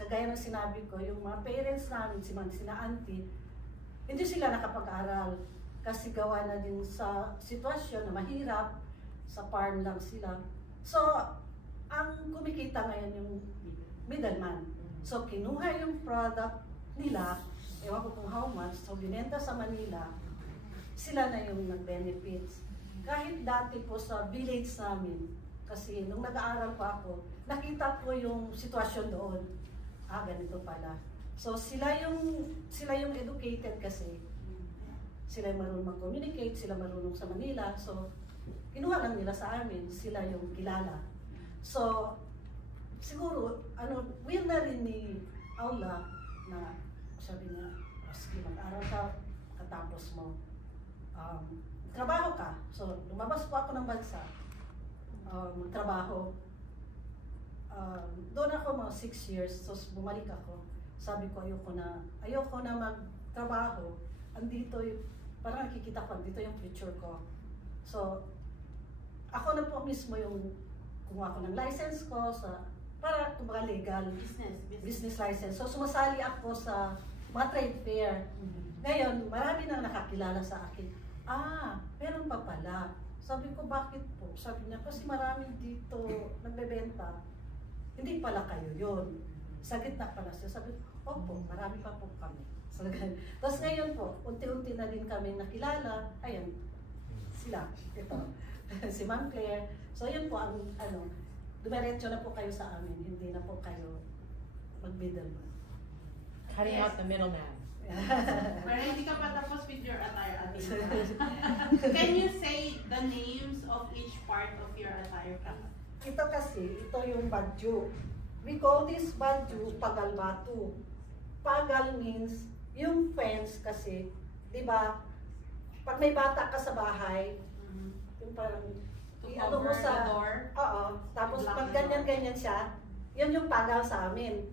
kagaya ng sinabi ko, yung mga parents namin, sina auntie, hindi sila nakapag-aral. Kasi gawa na din sa sitwasyon na mahirap, sa farm lang sila. So, ang kumikita ngayon yung middleman. So, kinuha yung product nila, ewan ko kung how much, so binenta sa Manila, sila na yung nag-benefits. Kahit dati po sa village namin, kasi nung nag-aaral pa ako, nakita ko yung sitwasyon doon. Ganito pala. So, sila yung educated kasi. Sila yung marunong mag-communicate, sila marunong sa Manila. So, kinuha lang nila sa amin, sila yung kilala. So, siguro, will na rin ni Aula na sabi niya, sige, mag-aral ka, katapos mo, trabaho ka. So, lumabas po ako ng bansa, magtrabaho. Doon ako mga 6 years, so bumalik ako. Sabi ko, ayoko na magtrabaho. Andito, parang nakikita ko, andito yung future ko. So, ako na po mismo yung kumuha ko ng license ko para kumbaga legal business license. So sumasali ako sa mga trade fair. Ngayon, marami nang nakakilala sa akin. Meron pa pala. Sabi ko, bakit po? Sabi niya, kasi marami dito nagbebenta. hindi pala kayo yun. Sa gitna pala siya. Sabi, opo, marami pa po kami. So, tapos ngayon po, unti-unti na din kami nakilala. Ayun, sila, ito, si Ma'am Claire. So yun po ang dumiretso na po kayo sa amin, hindi na po kayo mag-middleman. Cutting out the middleman. Pero hindi ka pa tapos with your attire, Ate. Can you say the names of each part of your attire? Ito kasi, ito yung badju. We call this badju pagalbatu. Pagal means yung fence kasi, di ba, pag may bata ka sa bahay, yung parang, ano mo sa door? Oo. Tapos pag ganyan-ganyan siya, yun yung pagal sa amin.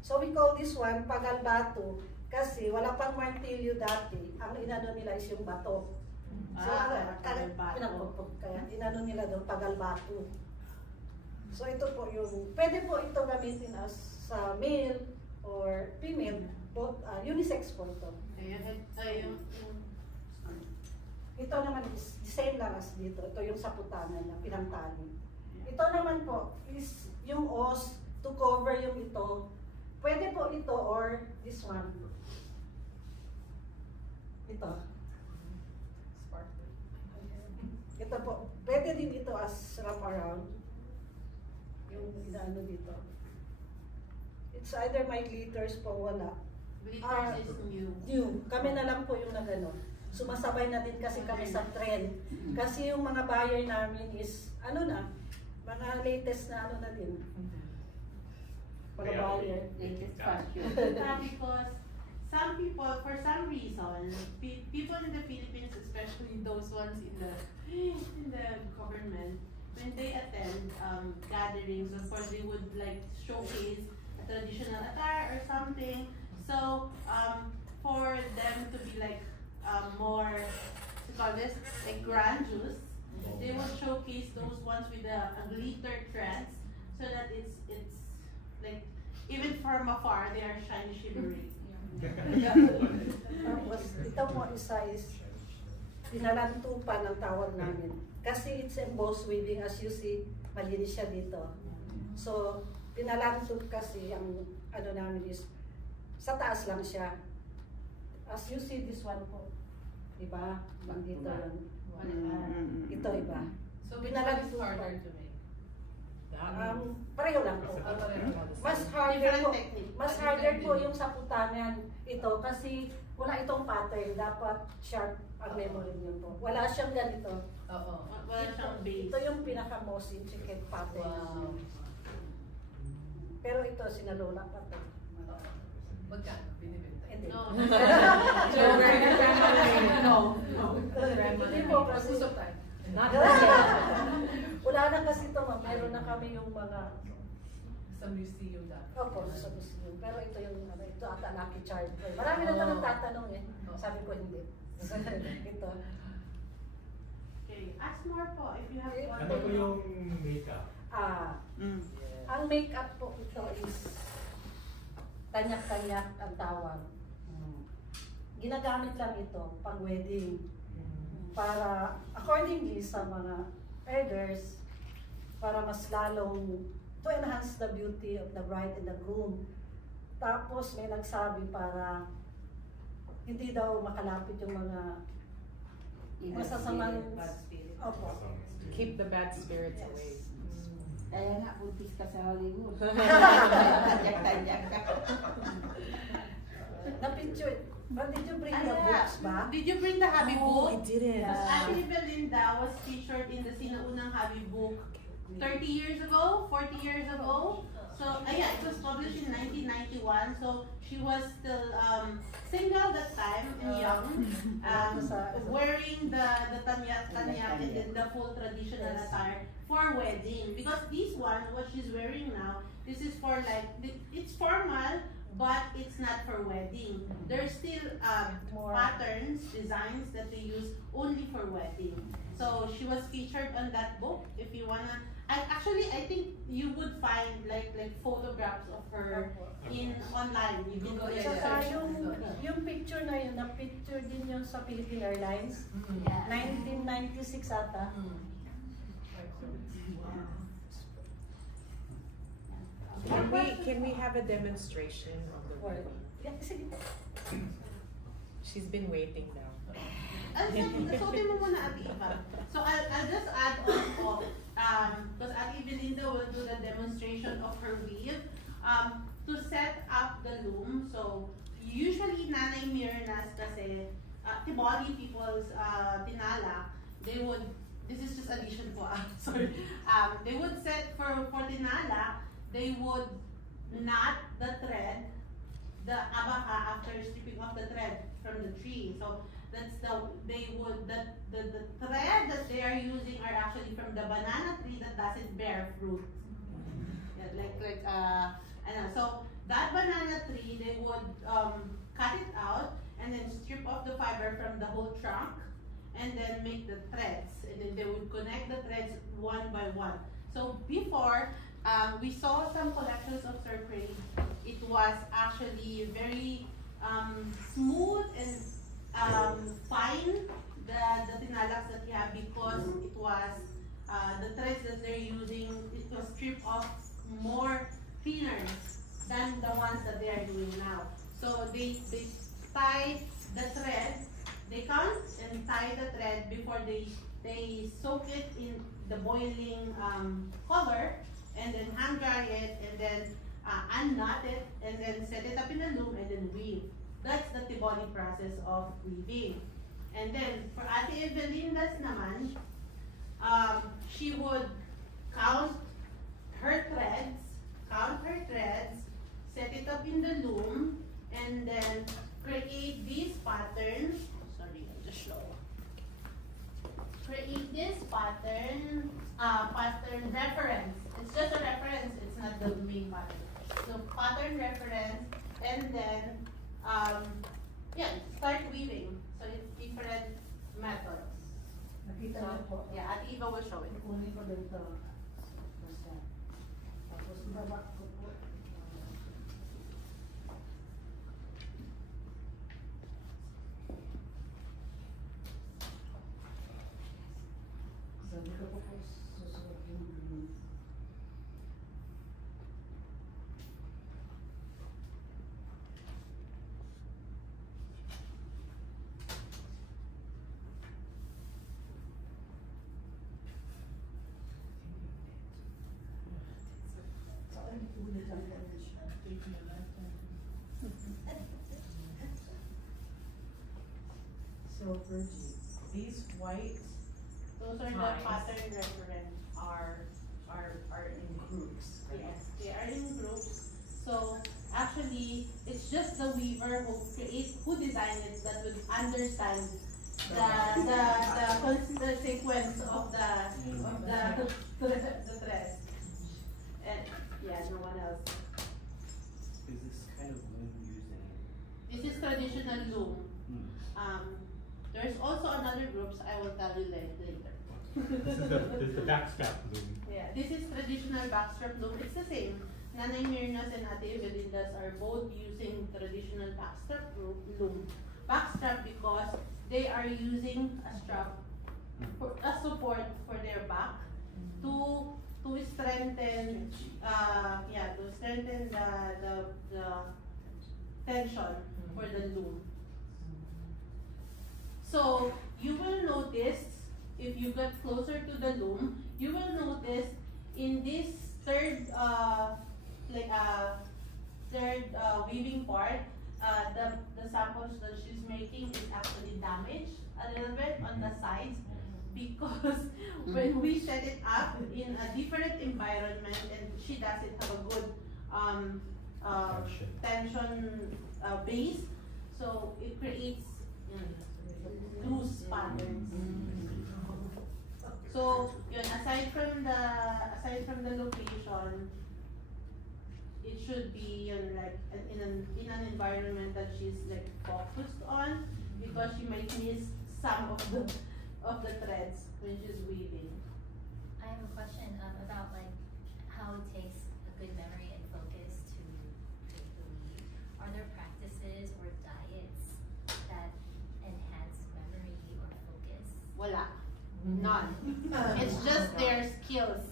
So we call this one pagalbatu kasi wala pang martilyo dati. Ang inano nila is yung bato. So, kaya inano nila doon pagalbatu. So ito po yung, pwede po ito gamitin as sa male or female, both unisex po ito. Ito naman is the same lang as dito. Ito yung saputanan na pinangtali. Ito naman po is yung os to cover yung ito. Pwede po ito or this one. Ito. Ito po. Pwede din ito as wrap around. Yung inaano dito. It's either my glitters po wala. Glitters is new. New. Kami na lang po yung nagano. Sumasabay na din kasi kami sa trend. Kasi yung mga buyer namin is, ano na, mga latest na ano na din. Mga buyer. Latest fashion. Because some people, for some reason, people in the Philippines, especially those ones in the government, when they attend gatherings, of course they would like showcase a traditional attire or something. So for them to be like more, to call this, like grandiose, they will showcase those ones with a glitter threads, so that it's like, even from afar, they are shiny, shimmery. Tapos, ito po isa is pinalantupan ang tawag namin. Kasi it's embossed weaving, as you see, malinis siya dito. So, pinalantup kasi ang ano namin is, sa taas lang siya. As you see this one po, diba? Dito lang. Ito iba. So which one is harder to make? Pareho lang po. Mas harder po yung saputanan ito kasi wala itong pattern. Dapat sharp ang memory niyo po. Wala siyang ganito. Wala siyang base. Ito yung pinaka-most intricate pattern. Wow. Pero ito, sinalola pa ito. Magkano? Binibenta? Hindi. No. Hindi po kasi. Usap tayo. Wala na kasi ito, ma'am. Meron na kami yung mga... Sa museum dati. Opo, sa museum. Pero ito yung, ito ata Lucky Charm. Marami na ito nagtatanong eh. Sabi ko hindi. Ito. Okay, ask more po if you have more. Ano po yung makeup? Ang makeup po ito is tanyak-tanyak ang tawag. Ginagamit lang ito pang wedding. Para, accordingly sa mga elders, para mas lalong to enhance the beauty of the bride and the groom. Tapos may nagsabi para hindi daw makalapit yung mga masasamang opo. Keep the bad spirits away. Kaya nga, buntis ka sa Hollywood. Tanyak-tanyak ka. Na-picture. But did you bring the books ba? Did you bring the Habi book? I didn't. Actually, Belinda was featured in the Sinaunang Habi book 30 years ago, 40 years ago. So, yeah, it was published in 1991. So, she was still single that time and young, wearing the tanyak and then the full traditional attire for wedding. Because this one, what she's wearing now, this is for like, it's formal, but it's not for wedding. There's still patterns, designs that they use only for wedding. So she was featured on that book. If you wanna, I think you would find like photographs of her in online. You can go there. Saka yung picture na yun, na-picture din yun sa Philippine Airlines. 1996 ata. Can we have a demonstration of the Or, weaving? yeah, sige. She's been waiting now. Suotin mo muna, Ate Eva. So I'll just add on po, because Ate Belinda will do the demonstration of her weave. To set up the loom, so usually Nanay Mirnas kasi, Tiboli people's tinala, they would, this is just addition po, sorry. They would set for tinala, they would knot the thread, the abaca after stripping off the thread from the tree. So that's the thread that they are using are actually from the banana tree that doesn't bear fruit. Yeah, so that banana tree, they would cut it out and then strip off the fiber from the whole trunk and then make the threads, and then they would connect the threads one by one. So before, we saw some collections of surfing. It was actually very smooth and fine, the tinalaks that you have, because it was the threads that they're using, it was stripped off more thinner than the ones that they are doing now. So they tie the thread, they count and tie the thread before they soak it in the boiling color, and then hand dry it, and then unknot it, and then set it up in a loom and then weave. That's the Tiboli process of weaving. And then for Ate Evelinda's naman, she would count her threads, set it up in the loom, and then create these patterns. Sorry, I'll just show. Create this pattern reference. It's just a reference, it's not the main pattern. So pattern reference, and then start weaving. So it's different methods. Nakita niyo po. Yeah, Ate Eva will show it. Kunin ko din to. Basta. Tapos ibaba ko po. Sabi ko po susunod yung So Virgie, these white Those are the Nice. pattern reference. are in groups, right? Yes, they are in groups. So actually, it's just the weaver who designed it that would understand the sequence of the thread. And yeah, no one else. Is this kind of loom using? This is traditional loom. There's also another groups I will tell you later. This is the backstrap loom. Yeah, this is traditional backstrap loom. It's the same. Nanay Mirnas and Ate Evelinda's are both using traditional backstrap loom. Backstrap because they are using a strap for a support for their back to strengthen the tension for the loom. So you will notice, if you get closer to the loom, you will notice in this third weaving part, the samples that she's making is actually damaged a little bit on the sides, because when we set it up in a different environment and she doesn't have a good tension base, so it creates loose patterns. So yun, aside from the location, it should be like in an environment that she's like focused on, because she might miss some of the threads when she's weaving. I have a question about like how it takes a good memory and focus to weave. Are there practices or diets that enhance memory or focus? Wala. None. It's just their skills.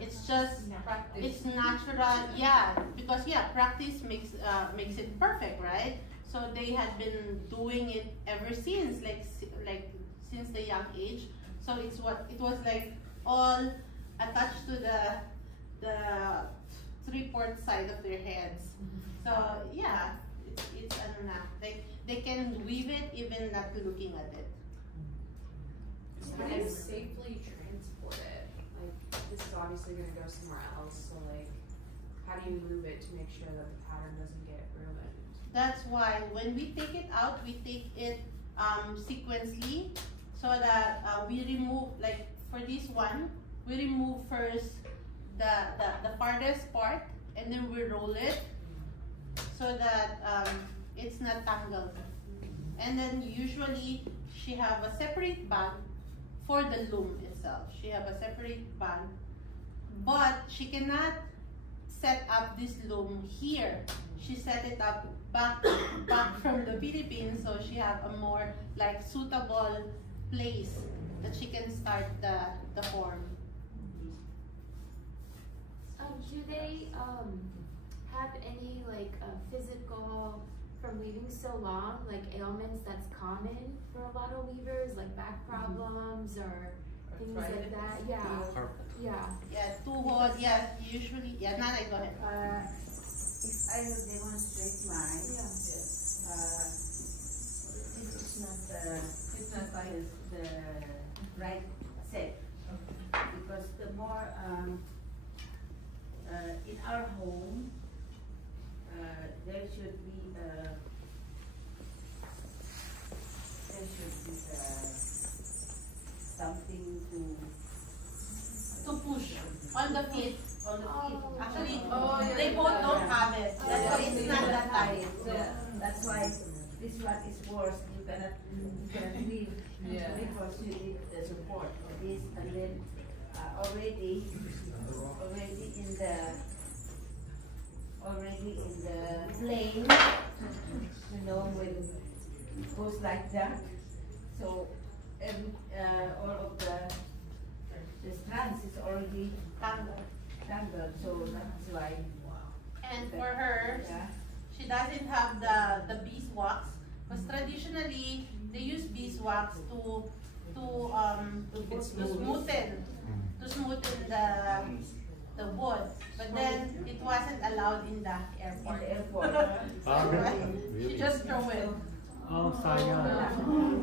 It's just Practice. it's natural, yeah. Because practice makes it perfect, right? So they had been doing it ever since, like since the young age. So it was like all attached to the 3/4 side of their heads. So yeah, it's like they can weave it even not looking at it. How do you safely transport it? Like, this is obviously going to go somewhere else, so like, how do you move it to make sure that the pattern doesn't get ruined? That's why when we take it out, we take it sequentially, so that we remove, like for this one, we remove first the farthest part, and then we roll it so that it's not tangled. And then usually she have a separate bag for the loom itself. She have a separate bag, but she cannot set up this loom here. She set it up back from the Philippines, so she have a more like suitable place that she can start the form. Do they have any like physical, from weaving so long, like ailments that's common for a lot of weavers, like back problems or things like that? Yeah. Yeah, tuhod, yes, usually, Nanay, go ahead. If I will demonstrate mine, this is not the right set, because the more in our home there should be something to push on the feet. Actually, yeah. they both don't have it. That's why it's not that tight. So that's why this one is worse. You cannot weave because you need the support for this, and then already in the plane, when it goes like that. So all of the strands is already tangled. So that's why. And for her, she doesn't have the beeswax, because traditionally they use beeswax to smoothen the wood, but then it wasn't allowed in the airport. She just threw it. Oh, sayang.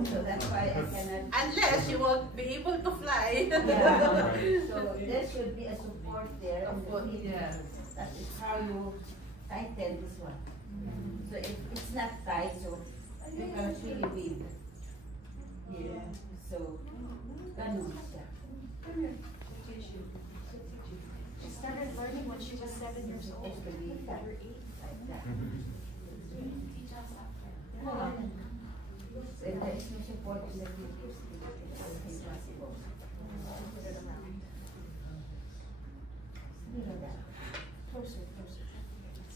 So that's why I cannot. Unless she won't be able to fly. So there should be a support there. That is how you tighten this one. So if it's not tight, so you can really weave. Yeah. So, ganun siya. She started learning when she was 7 years old. It should be Or 8. like that. Teach us after. When there is no support in the fingers, it's impossible. Closer.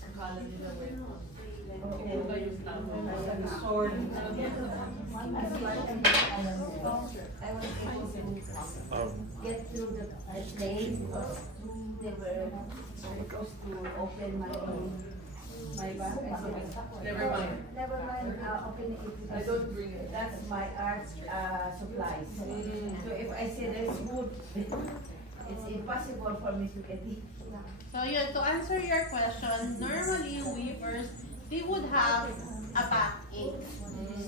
Akala nila wait. Sword. I was able to get through the plane because they were supposed to open my bag. I said, Never mind. Never mind, open it. I don't bring it. That's my art supplies. So if I say there's wood, it's impossible for me to get it. So to answer your question, normally weavers, they would have a backache.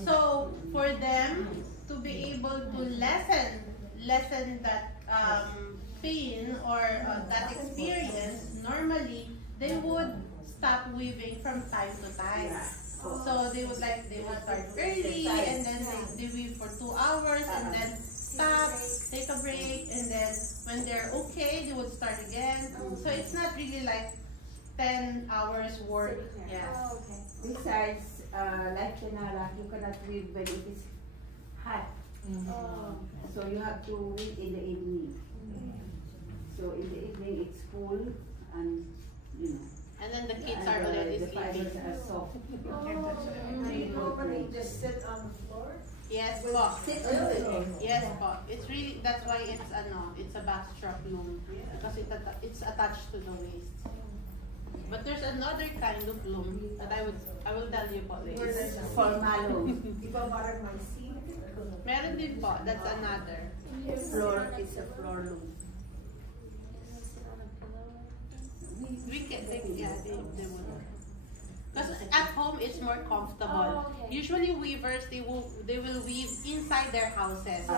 So for them to be able to lessen that pain or that experience, normally they would stop weaving from time to time. So they would start early, and then they weave for 2 hours, and then stop, take a break, and then when they're okay, they would start again. So it's not really like 10 hours work. Yes. Oh, okay. Besides, like Kenala, you cannot weave when it is hot. So you have to weave in the evening. So in the evening it's cool, and And then the kids are already the fibers sleeping. are soft. Normally just sit on the floor? Yes, po. Yes, po. It's really, that's why it's a backstrap loom because it's attached to the waist. But there's another kind of loom that I will tell you about later. Formalo. Meron din po, that's another. It's a floor loom. We can take, yeah, they will. Because at home it's more comfortable. Oh, okay. Usually weavers they will weave inside their houses.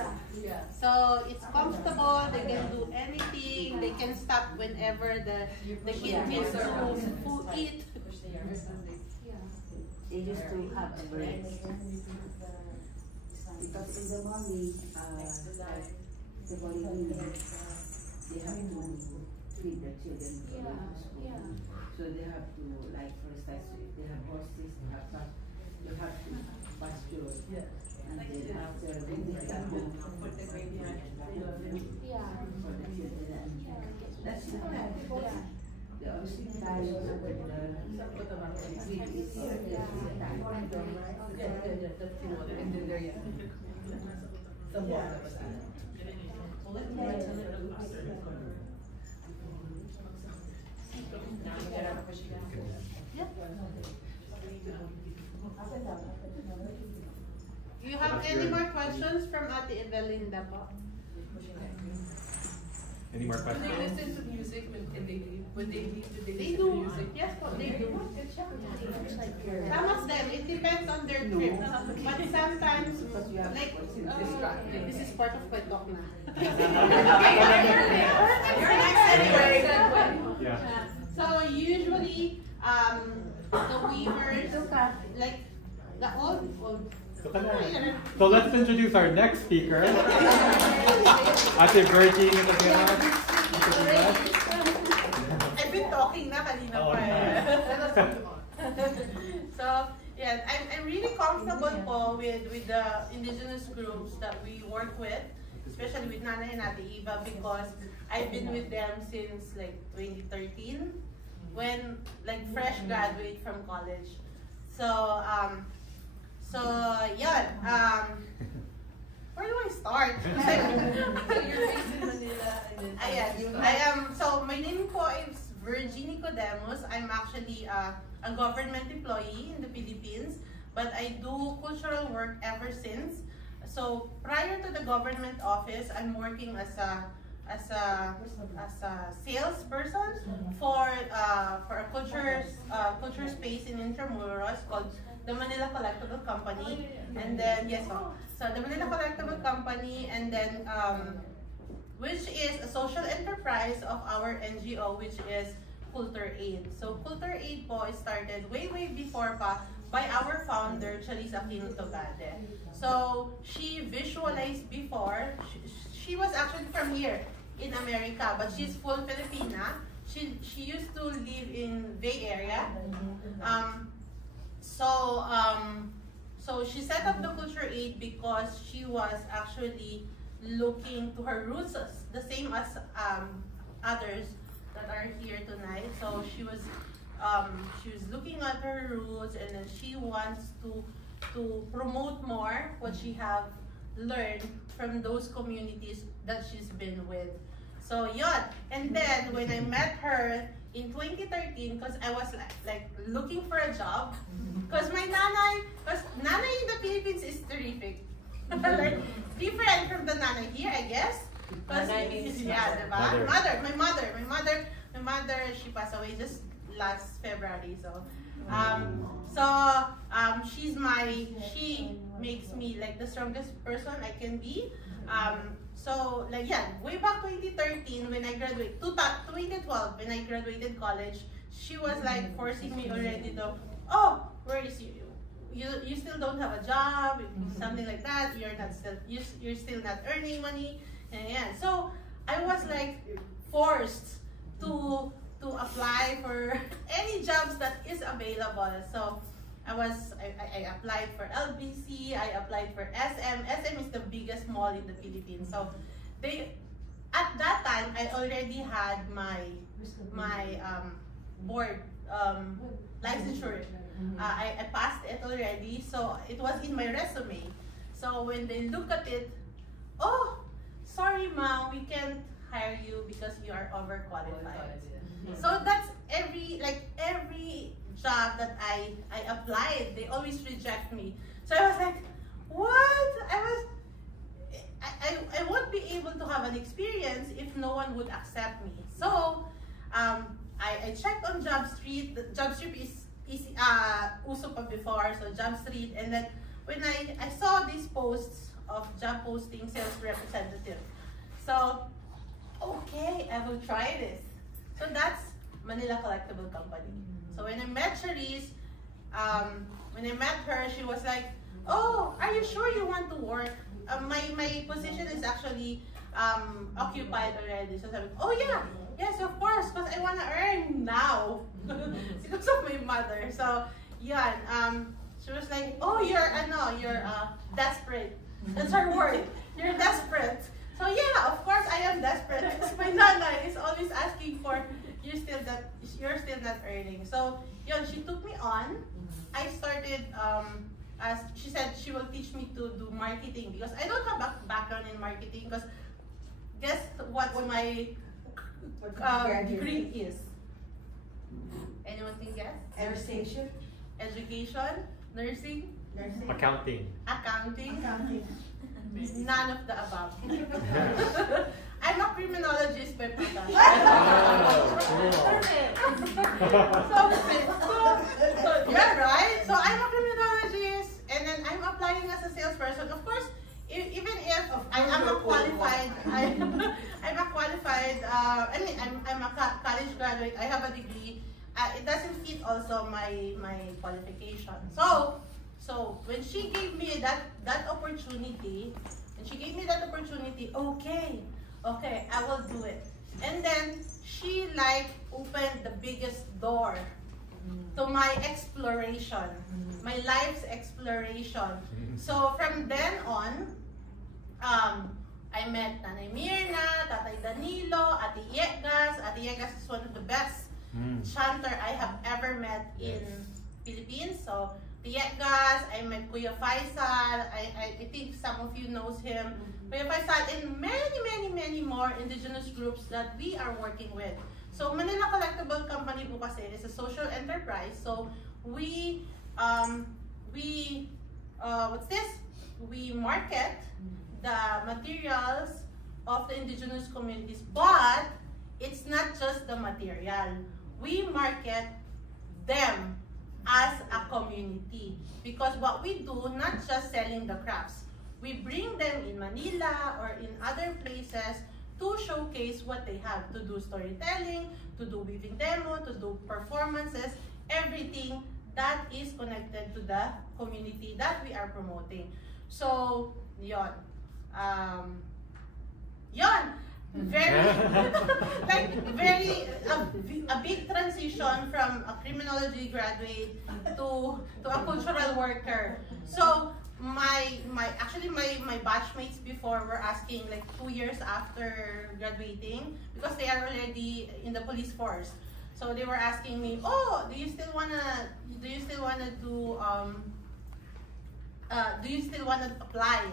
Yeah. So it's comfortable. They can do anything. They can stop whenever the kid needs to eat. They used to have a break. Because in the morning, like the morning, they have to feed the children. So they have to, like for instance, if they have horses, they have to pasture. And then after when they come home, put the baby on for the children. That's not bad. The only time with the feed is the time. You have any more questions from Ate Evelinda po? Any more Do questions? they listen to music when they leave? When they leave, do they They listen to do. music? Yes po, they do. Some of them, it depends on their trip. But sometimes, like, this is part of my talk na. You're next anyway. Yeah. So usually, the weavers, like, the old. So let's introduce our next speaker. Ate Virgie I've been talking na kanina pa eh. So, yes, I'm really comfortable po with the indigenous groups that we work with, especially with Nanay and Ate Eva, because I've been with them since like 2013, when like fresh graduate from college. So, yeah, where do I start? So you're based in Manila and then I am, so my name po is Virgie Nicodemus. I'm actually a government employee in the Philippines, but I do cultural work ever since. So prior to the government office, I'm working as a salesperson for a culture space in Intramuros called the Manila Collectible Company, and then so the Manila Collectible Company, and then which is a social enterprise of our NGO, which is Culture Aid. So Culture Aid po started way before pa by our founder Chalice Aquino Togade. So she visualized before. She was actually from here in America, but she's full Filipina. She used to live in Bay Area. So she set up the Culture Aid because she was actually looking to her roots, the same as others that are here tonight. So she was looking at her roots, and then she wants to promote more what she have learned from those communities that she's been with. So yeah, and then when I met her in 2013, because I was like looking for a job, because nanay in the Philippines is terrific. Like different from the nanay here, I guess. Because my mother, she passed away just last February. So, she makes me like the strongest person I can be. So like way back 2013 when I graduated, 2012 when I graduated college, she was like forcing me already to, where is you? You still don't have a job, something like that. You're still not earning money, and so I was like forced to apply for any jobs that is available. So I applied for LBC, I applied for SM. SM is the biggest mall in the Philippines. So at that time I already had my board licensure. I passed it already, so it was in my resume. So when they look at it, oh, sorry ma'am, we can't hire you because you are overqualified. So that's every job that I applied, they always reject me. So I was like, what? I won't be able to have an experience if no one would accept me. So I checked on JobStreet. JobStreet is uso pa before, so JobStreet. And then when I saw these posts of job posting sales representative, so okay, I will try this. So that's Manila Collectible Company. So when I met Charisse, when I met her, she was like, oh, are you sure you want to work? My position is actually occupied already. So sabi ko, oh yeah, yes of course, because I want to earn now because of my mother. So yeah, she was like, oh you're desperate. That's her word. You're desperate. So yeah, of course I am desperate because my nana is always asking for you're still not earning. So yun, she took me on. I started as she said she will teach me to do marketing because I don't have a background in marketing. Because guess what my degree is? Anyone can guess? Education. Education, nursing, Accounting. None of the above. I'm a criminologist by profession. So yeah, right? So I'm a criminologist, and then I'm applying as a salesperson. Of course, even if I'm a qualified, I'm a college graduate. I have a degree. It doesn't fit also my qualification. So when she gave me that opportunity, okay, I will do it. And then she opened the biggest door to my exploration, my life's exploration. So from then on, I met Nanay Mirna, Tatay Danilo, Ate Yegas. Ate Yegas is one of the best chanter I have ever met in Philippines. So Ate Yegas, I met Kuya Faisal. I think some of you knows him. Kuya Faisal and many more indigenous groups that we are working with. So Manila Collectible Company po kasi is a social enterprise. So we market the materials of the indigenous communities, but it's not just the material. We market them as a community because what we do, not just selling the crafts, we bring them in Manila or in other places to showcase what they have, to do storytelling, to do weaving demo, to do performances, everything that is connected to the community that we are promoting. So, yon. Very, a big transition from a criminology graduate to a cultural worker. So my batchmates before were asking 2 years after graduating because they are already in the police force. So they were asking me, oh, do you still wanna apply?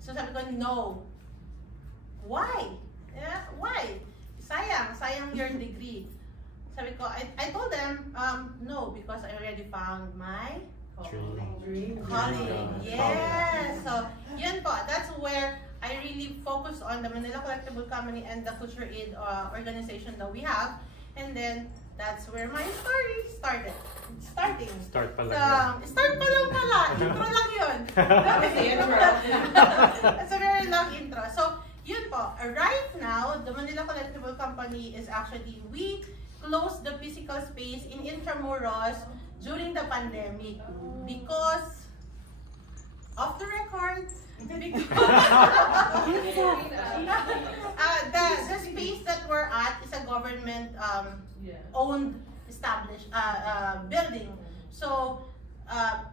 So sabi ko, no. Why? Yeah, why? Sayang your degree. Sabi ko, I told them, no, because I already found my calling. Yes. So, yun po. That's where I really focus on the Manila Collectible Company and the Culture Aid organization that we have. And then, that's where my story started. Start pa lang pala. Intro lang yun. That's a very long intro. So, yun po. Right now, the Manila Collectible Company is actually, we closed the physical space in Intramuros during the pandemic because off the record, because the space that we're at is a government owned established building. So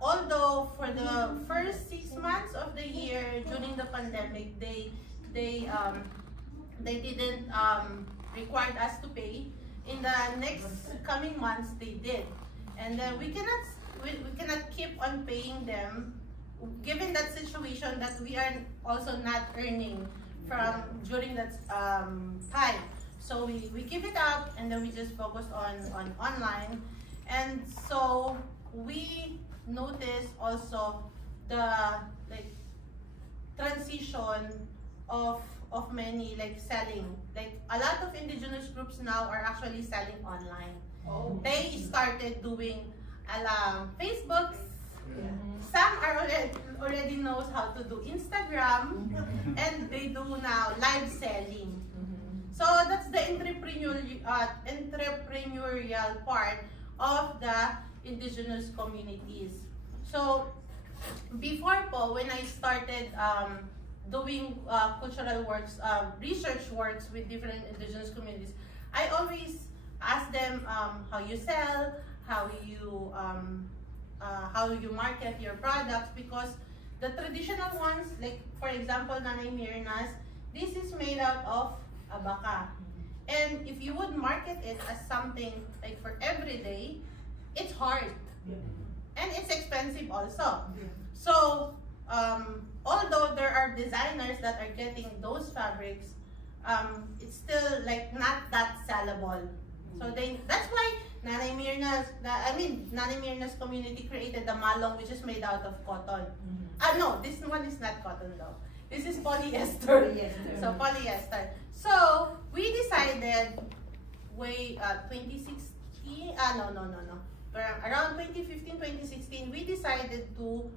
although for the first 6 months of the year during the pandemic, they didn't require us to pay. In the next coming months, they did, and then we cannot keep on paying them given that situation that we are also not earning from during that time, so we give it up and then we just focus on online. And so we notice also the like transition of many like selling. Like a lot of indigenous groups now are actually selling online. Oh. They started doing Facebook. Some are already knows how to do Instagram, and they do now live selling. So that's the entrepreneurial part of the indigenous communities. So before po, when I started doing cultural works, research works with different indigenous communities, I always ask them how you sell, how you market your products, because the traditional ones, like for example, Nanay Mirna's, this is made out of abaca. And if you would market it as something like for everyday, it's hard. And it's expensive also. So, although there are designers that are getting those fabrics, it's still like not that sellable. So that's why Nanay Mirna's community created the malong, which is made out of cotton. No, this one is not cotton though. This is polyester. So polyester. So we decided way 2016. Around 2015, 2016, we decided to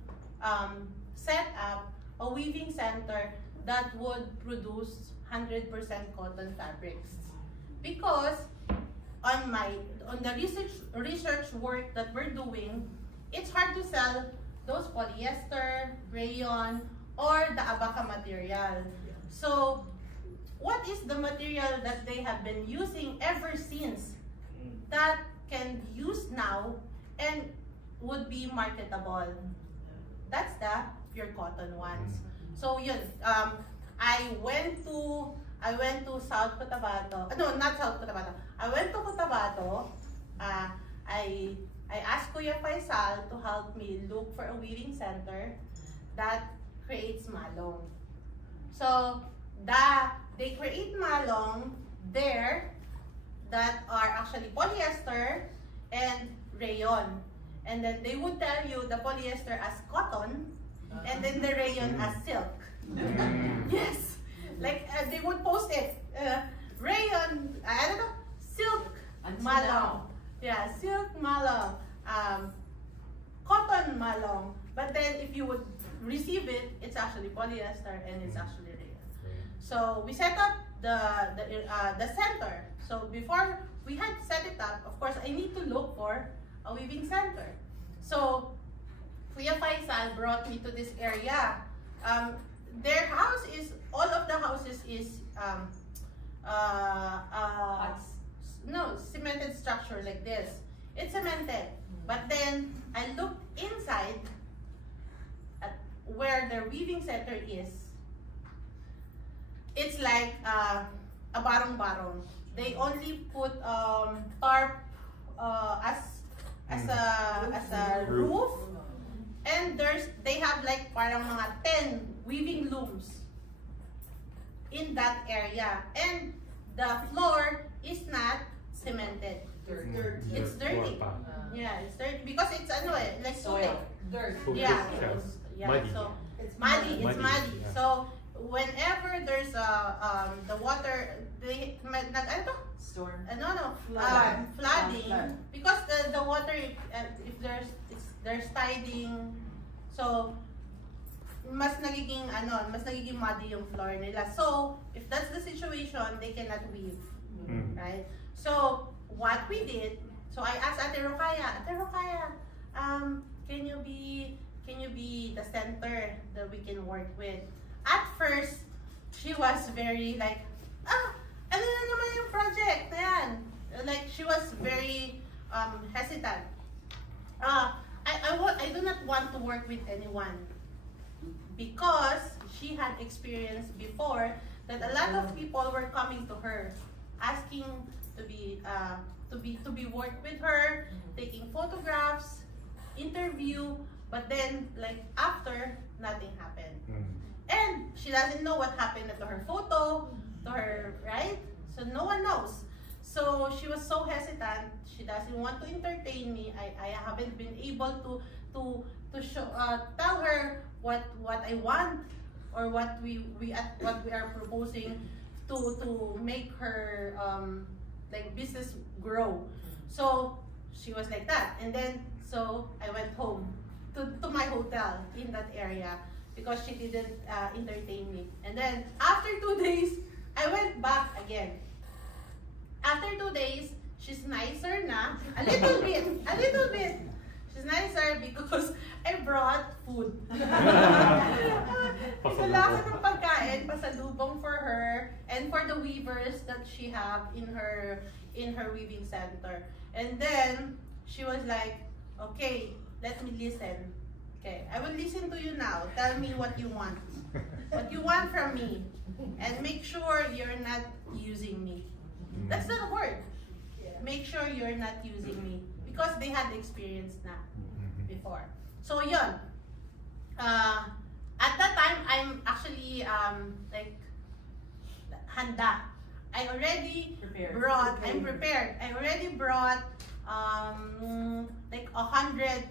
set up a weaving center that would produce 100% cotton fabrics. Because on the research work that we're doing, it's hard to sell those polyester, rayon, or the abaca material. So what is the material that they have been using ever since that can use now and would be marketable? That's the pure cotton ones. So yun, I went to South Cotabato. No, not South Cotabato. I went to Cotabato. I asked Kuya Faisal to help me look for a weaving center that creates malong. So they create malong there that are actually polyester and rayon. And then they would tell you the polyester as cotton and then the rayon as silk. Yes, like they would post it. Rayon, I don't know, silk malong. Yeah, silk malong, cotton malong. But then if you would receive it, it's actually polyester and it's actually rayon. So we set up the center. So before we had set it up, of course, I need to look for a weaving center. So Kuya Faisal brought me to this area. Their house is, all of the houses is no, cemented structure like this. It's cemented. But then I looked inside at where their weaving center is. It's like a barong-barong. They only put tarp as a roof, and they have like parang mga 10 weaving looms in that area, and the floor is not cemented. It's dirty. Yeah, it's dirty because it's like soil. Dirt. Yeah. Muddy. So it's muddy. It's muddy. Yeah. So whenever there's the water, they flooding, because the water, if there's tiding, so mas nagiging muddy yung floor nila. So if that's the situation, they cannot weave, right? So what we did, so I asked Ate Rokaya, can you be the center that we can work with? At first, she was very like, ano na naman yung project na yan? Like, she was very hesitant. I do not want to work with anyone because she had experienced before that a lot of people were coming to her asking to be worked with her, taking photographs, interview, But then, like, after, nothing happened. And she doesn't know what happened to her photo, to her, right? So no one knows. So she was so hesitant. She doesn't want to entertain me. I haven't been able to show, tell her what I want or what we are proposing to make her like business grow. So she was like that, and then so I went home to my hotel in that area because she didn't entertain me. And then after 2 days, I went back again. After 2 days, she's nicer na, a little bit. She's nicer because I brought food. Dala ko ng pagkain, pasalubong for her and for the weavers that she have in her weaving center. And then she was like, okay, let me listen. Okay, I will listen to you now. Tell me what you want. What you want from me. And make sure you're not using me. That's the word. Make sure you're not using me. Because they had experience na before. So yun. At that time, I'm actually like handa. I already brought, I'm prepared. I already brought like 100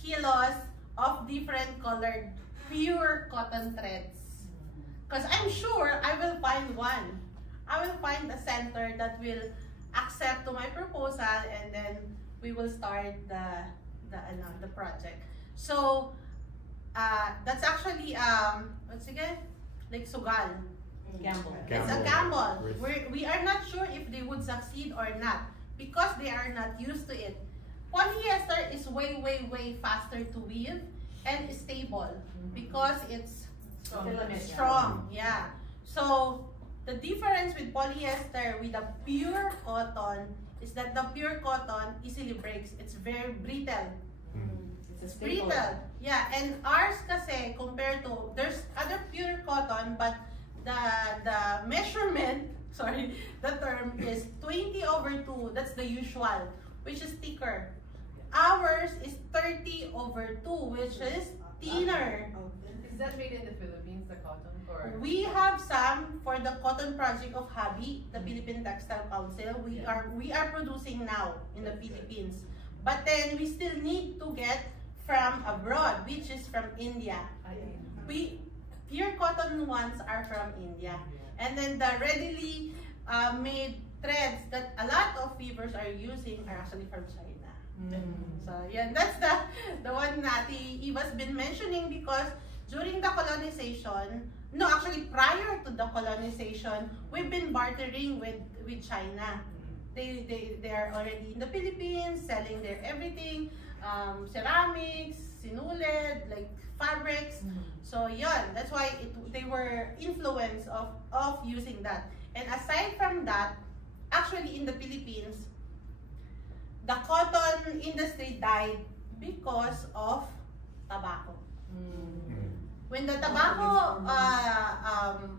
kilos of different colored pure cotton threads. Because I'm sure I will find one. I will find a center that will accept to my proposal, and then we will start the project. So that's actually what's it again? Like sugal. Gamble. It's a gamble. We are not sure if they would succeed or not because they are not used to it. Polyester is way faster to weave and stable because it's strong. Yeah. So the difference with polyester with a pure cotton is that the pure cotton easily breaks. It's very brittle. It's brittle. Yeah, and ours kasi compared to, there's other pure cotton, but the measurement, sorry, the term is 20/2. That's the usual, which is thicker. Ours is 30/2, which is thinner. Is that made in the Philippines, the cotton? Or? We have some for the cotton project of HABI, the Philippine Textile Council. We are producing now in the Philippines. But then we still need to get from abroad, which is from India. Pure cotton ones are from India. And then the readily made threads that a lot of weavers are using are actually from China. So yeah, that's the one that Eva's been mentioning, because during the colonization, no, actually prior to the colonization, we've been bartering with China. They are already in the Philippines selling their everything, ceramics, sinulid, like fabrics. So yeah, that's why they were influenced of using that. And aside from that, actually in the Philippines, the cotton industry died because of tobacco. When the tobacco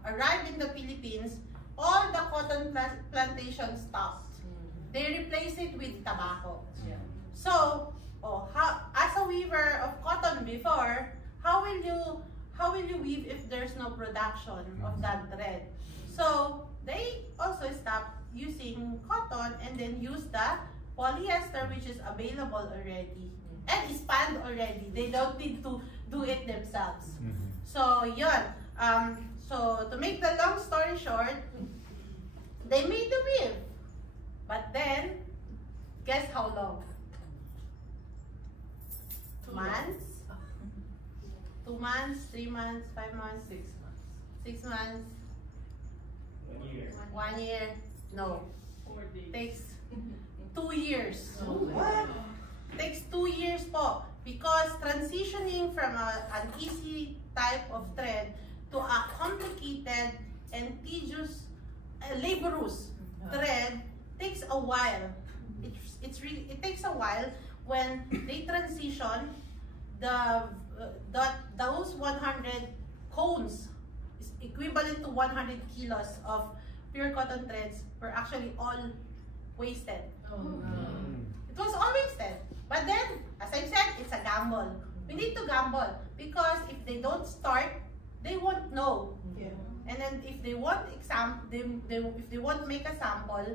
arrived in the Philippines, all the cotton plantations stopped. They replaced it with tobacco. So, as a weaver of cotton before, how will you weave if there's no production of that thread? So they also stopped using cotton and then use the polyester, which is available already and is spanned already. They don't need to do it themselves. So yun. So to make the long story short, they made the weave. But then, guess how long? 2 months? 2 months, 3 months, 5 months, 6 months. 6 months. 1 year. 1 year. No. 4 days. Takes 2 years. What? Takes 2 years po. Because transitioning from an easy type of thread to a complicated and tedious, laborious thread takes a while. It takes a while when they transition. Those 100 cones is equivalent to 100 kilos of pure cotton threads were actually all wasted. Oh, no. It was all wasted. But then, as I said, it's a gamble. We need to gamble because if they don't start, they won't know. Yeah. And then if they want if they want make a sample,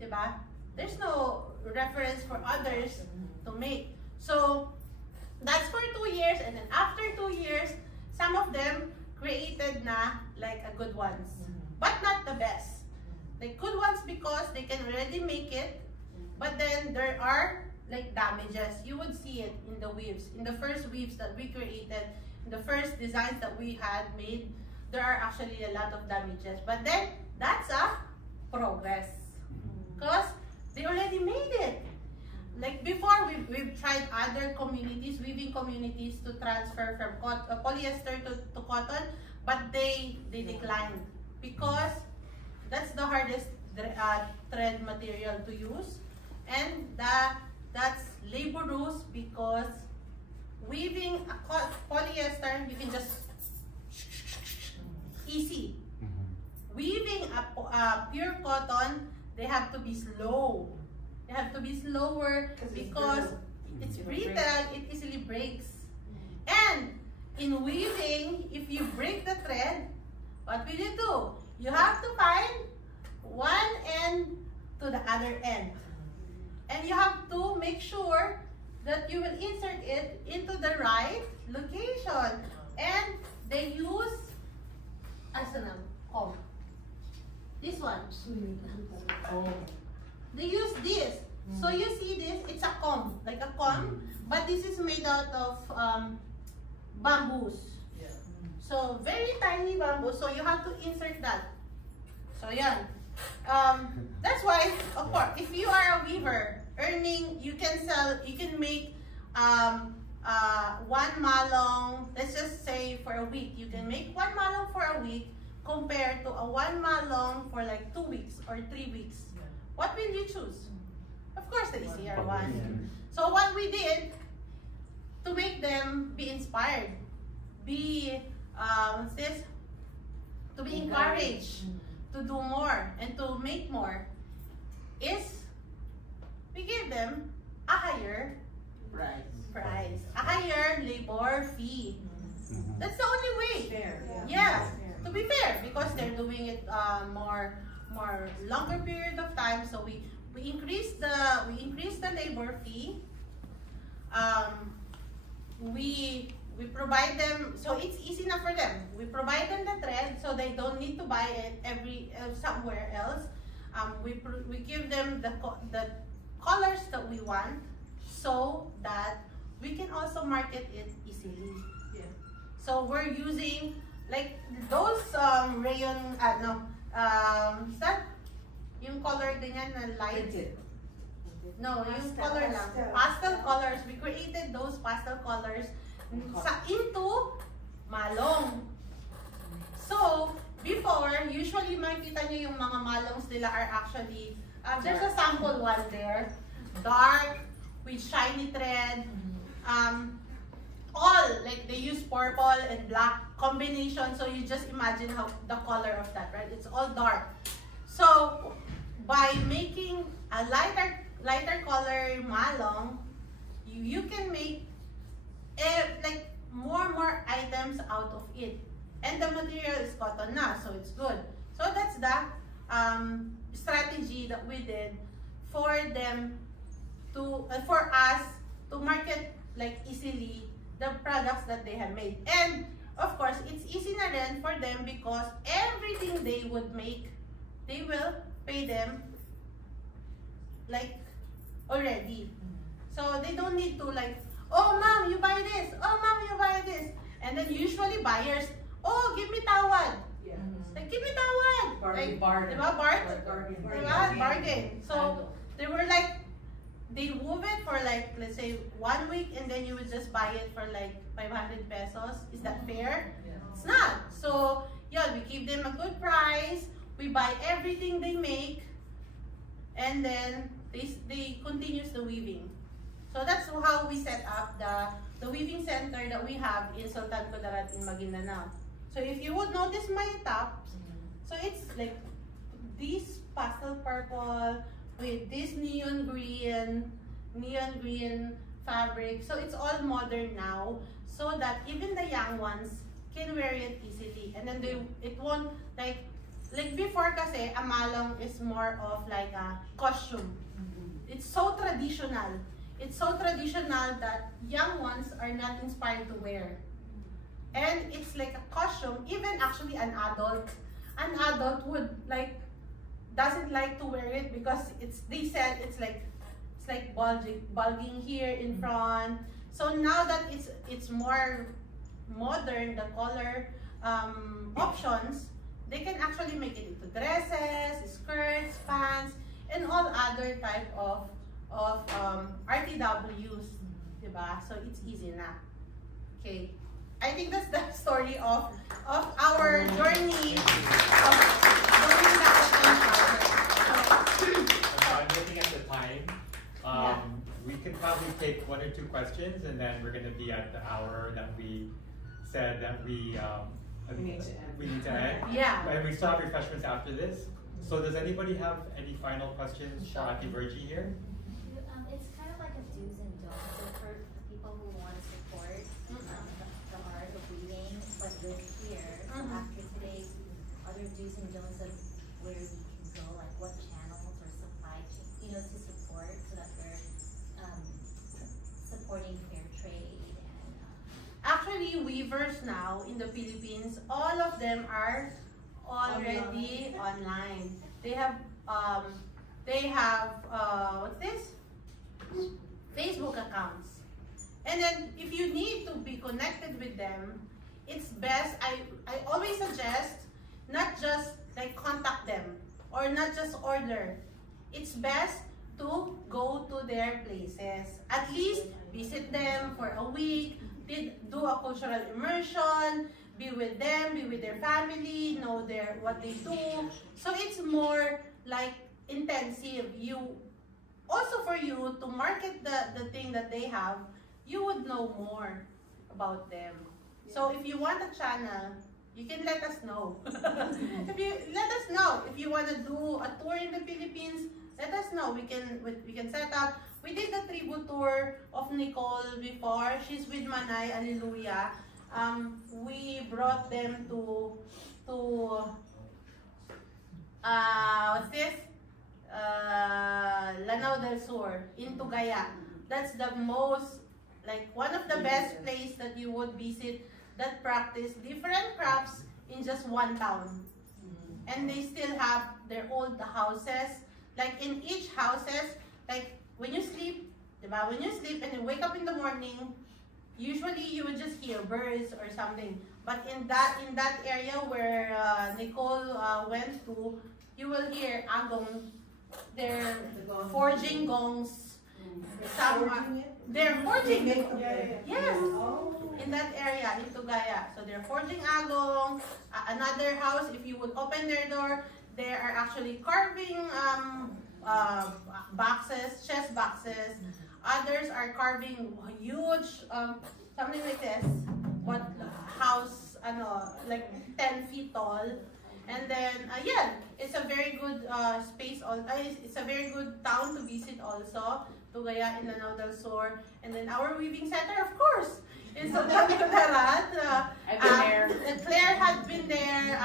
diba? There's no reference for others to make. So that's for 2 years, and then after 2 years, some of them created na like a good ones, but not the best. Like good ones because they can already make it, but then there are like damages. You would see it in the weaves, in the first weaves that we created, in the first designs that we had made. There are actually a lot of damages, but then that's a progress because they already made it. Like before, we've tried other communities, weaving communities, to transfer from polyester to cotton, but they declined because that's the hardest thread material to use, and that's laborious because weaving a polyester, you can just easy. Weaving a pure cotton, they have to be slow. They have to be slower because it's brittle, it easily breaks. And in weaving, if you break the thread, what will you do? You have to find one end to the other end. And you have to make sure that you will insert it into the right location. And they use comb. This one. They use this. So you see this, it's a comb, like a comb, but this is made out of bamboos. Yeah. So very tiny bamboo, so you have to insert that. So yan. That's why, of course, if you are a weaver, you can make one malong, let's just say for a week. You can make one malong for a week compared to a one malong for like 2 weeks or 3 weeks. Yeah. What will you choose? Of course, the easier one. So what we did to make them be inspired, to be encouraged to do more and to make more, is we give them a higher price, a higher labor fee. That's the only way. Fair. Yeah, to be fair, because they're doing it more longer period of time. So we increase the labor fee. We provide them, so it's easy enough for them. We provide them the thread, so they don't need to buy it somewhere else. We give them the colors that we want, so that we can also market it easily. Yeah. So we're using like those rayon, yung color din yan na light. No, yung color lang. Pastel colors. We created those pastel colors into malong. So, before, usually makikita nyo yung mga malongs nila are actually, there's a sample one there. Dark, with shiny thread. All, like they use purple and black combination. So you just imagine how the color of that, right? It's all dark. So, by making a lighter color malong, you can make like more items out of it, and the material is cotton na, so it's good. So that's the strategy that we did for them to for us to market like easily the products that they have made. And of course, it's easy na rin for them because everything they would make, they will pay them like already. So they don't need to like, oh ma'am, you buy this, oh ma'am, you buy this. And then usually buyers, oh, give me tawad. Yeah. Like, give me tawad. Like, bargain. Diba? Bargain. So they were like, they move it for like, let's say 1 week, and then you would just buy it for like 500 pesos. Is that fair? Yeah. It's not. So yeah, we give them a good price. We buy everything they make, and then they continues the weaving. So that's how we set up the weaving center that we have in Sultan Kudarat in Maguindanao. So if you would notice my top, so it's like this pastel purple with this neon green fabric. So it's all modern now, so that even the young ones can wear it easily. And then it won't, like before kasi, a malong is more of like a costume. It's so traditional. It's so traditional that young ones are not inspired to wear. And it's like a costume. Even actually an adult would doesn't like to wear it because they said it's like bulging here in front. So now that it's more modern, the color options, they can actually make it into dresses, skirts, pants, and all other type of RTWs, diba? So it's easy na. Okay, I think that's the story of our journey of going back I'm looking at the time. We can probably take 1 or 2 questions, and then we're going to be at the hour that we said that we need to end. Yeah. And we still have refreshments after this. So does anybody have any final questions for Ate Virgie here? It's kind of like a do's and don'ts. So for people who want to support the art of weaving, but live here, after today, are there do's and don'ts of where we can go, like what channels or supply chain, to support, so that we're supporting fair trade and actually, weavers now in the Philippines, all of them are already online. They have what's this? Facebook accounts. And then if you need to be connected with them, it's best, I always suggest not just like contact them or not just order. It's best to go to their places. At least visit them for a week, do a cultural immersion, be with them, be with their family, know what they do. So it's more like intensive. Also for you to market the thing that they have, you would know more about them. So if you want a channel, you can let us know. Let us know. If you want to do a tour in the Philippines, let us know. We can set up. We did the tribute tour of Nicole before. She's with Manay, Alleluia. We brought them to what's this? Lanao del Sur in Tugaya. That's the most, like, one of the best place that you would visit that practice different crafts in just one town. And they still have their old houses. Like in each houses, like when you sleep, diba? When you sleep and you wake up in the morning, usually you would just hear birds or something. But in that area where Nicole went to, you will hear agong. They're forging gongs. They're forging it. Yes, in that area, in Tugaya. So they're forging agong. Another house, if you would open their door, they are actually carving boxes, chest boxes. Others are carving huge, something like this, what house, like 10 feet tall. And then, yeah, it's a very good space. It's a very good town to visit also. Tugaya in Lanao del Sur. And then our weaving center, of course, in Sultan Kudarat. I've been there. Claire had been there.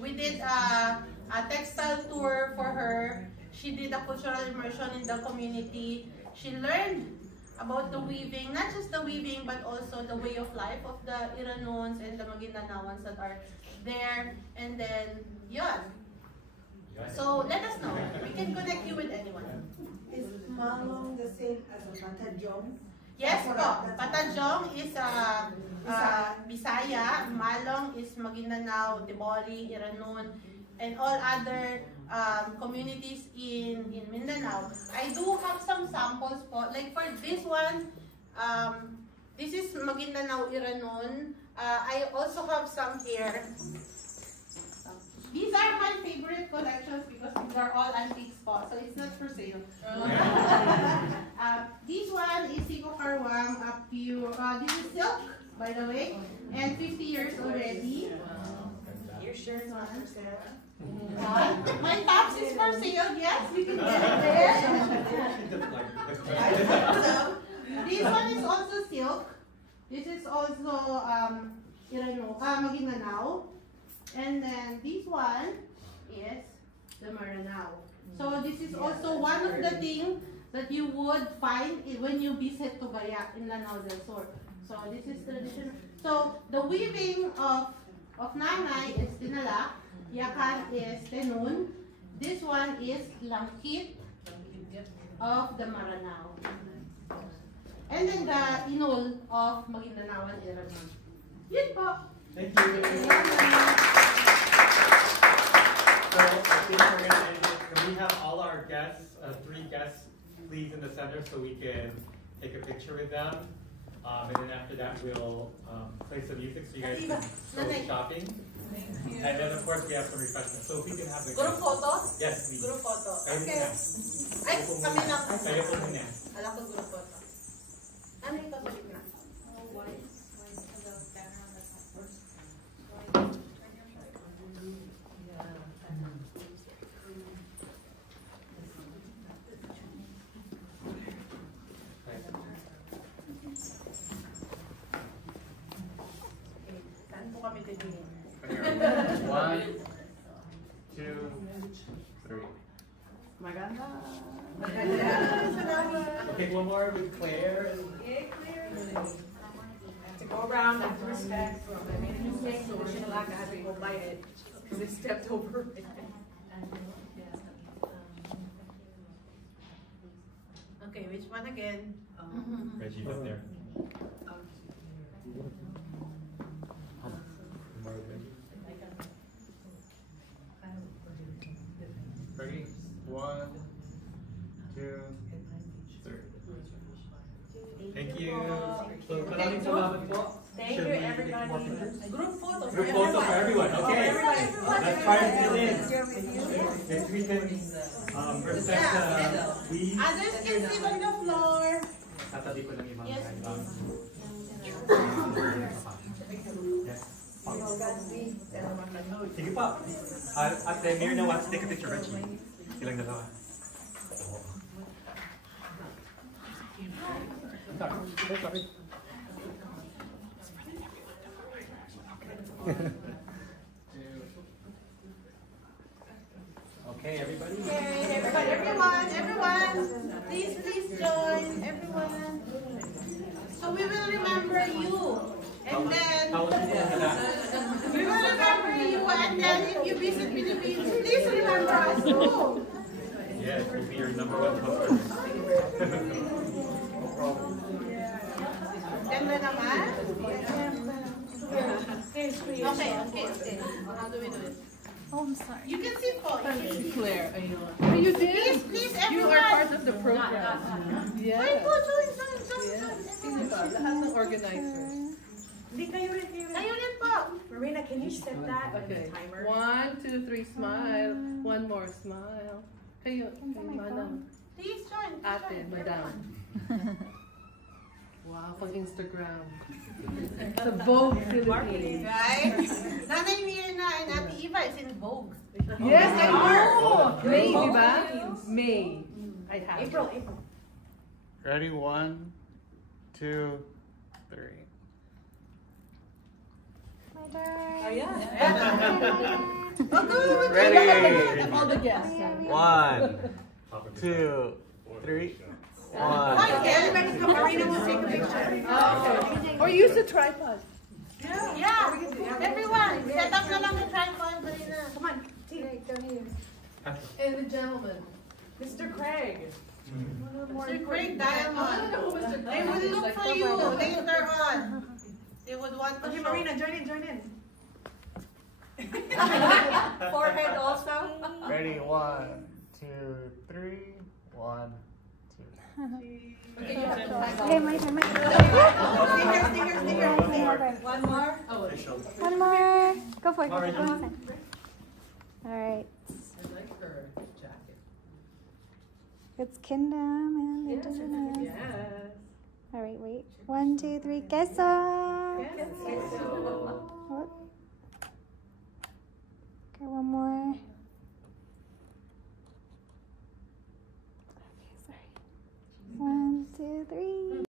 We did a textile tour for her. She did a cultural immersion in the community. She learned about the weaving, not just the weaving, but also the way of life of the Iranons and the Maguindanaoans that are there. And then, yeah. So let us know. We can connect you with anyone. Is Malong the same as a Batajong? Yes, po. Batajong is Bisaya. Malong is Maguindanao, Tiboli, Iranon, and all other communities in Mindanao. I do have some samples po. Like for this one, this is Maguindanao, Iranon. I also have some here. These are my favorite collections because these are all antique spots, so it's not for sale. This one is Siko Karwang, pure. This is silk, by the way, and 50 years already. Your shirt is not for sale. My tops is for sale, yes, you can get it there. This one is also silk. This is also Maguindanao. And then this one is the Maranao. So this is also one of the things that you would find when you visit Tubayac in Lanao del Sur. So this is traditional. So the weaving of Nanay is Tinalak, Yakan is Tenun. This one is Langkit of the Maranao. And then the Inul of Maguindanao and Iraman. Yun po. Thank you. So I think we're going to end it. Can we have all our guests, 3 guests, please in the center so we can take a picture with them. And then after that, we'll play some music so you guys can go shopping. And then of course we have some refreshments. So if we can have the Group photo? Yes, please. Group photo. Okay. Ay, kami na. Kayo po muna. Alam ko group photo. Ano ito sa gitna? Saan po kami titingin? 1, 2, 3. Maganda. Okay, one more with Claire. Yay, Claire. To go around with respect. I made a mistake, so we're gonna laugh at people by it because they stepped over it. Okay, which one again? Reggie's up there. Ready? 1, 2, 3. Thank you. So, maraming salamat po. Thank Should you, we everybody. take more pictures? Group photo. Group photo for everyone. Okay. Let's try to fill in. If we can respect we. Others can sit on the floor. Tatabi ko lang yung mga Yes, Sige pa. At Mirna wants to take a picture, Reggie. Silang dalawa. Sorry. Okay, everybody. Okay, everyone, please join, everyone. So we will remember you, and then we will remember you, and then if you visit Philippines, please remember us too. Yes, we'll be your number 1 customer. Ganda naman. Okay. How do we do it? Oh, I'm sorry. You can sit po. Claire, ayun. Oh, you did? Please, You everyone. are part of the program. Yeah. Ay po, join. Sino ba? Lahat ng organizers. Hindi kayo rin. Kayo rin po. Marina, can you set that Okay. timer? 1, 2, 3, smile. One more, smile. Kayo, manang. Please join. Ate, madam. Wow, pang Instagram. Sa Vogue Philippines. Right? Nanay Mirna and Ate Eva is in Vogue. Yes, I know! May, di ba? May. I have. April. Ready? 1, 2, 3. Oh, yeah. Ready? All the guests. 1, 2, 3. 1. Everybody come. Marina will take a picture. Okay. Or use the tripod. Yeah. Everyone, set up na lang the tripod. Come on. And the gentleman. Mr. Craig. Mr. Craig Diamond. They will look for you later on. They would want to Okay, show. Marina, join in. Forehead also. Ready? 1, 2, 3. 1, 2. Okay, you have to Okay, my turn. Stay here. One more. One more. Go for it. All right. All right. I like her jacket. It's Kingdom and Indigenous. Yes. All right, wait. 1, 2, 3. Queso. Oh. Okay, one more. Okay, sorry. 1, 2, 3.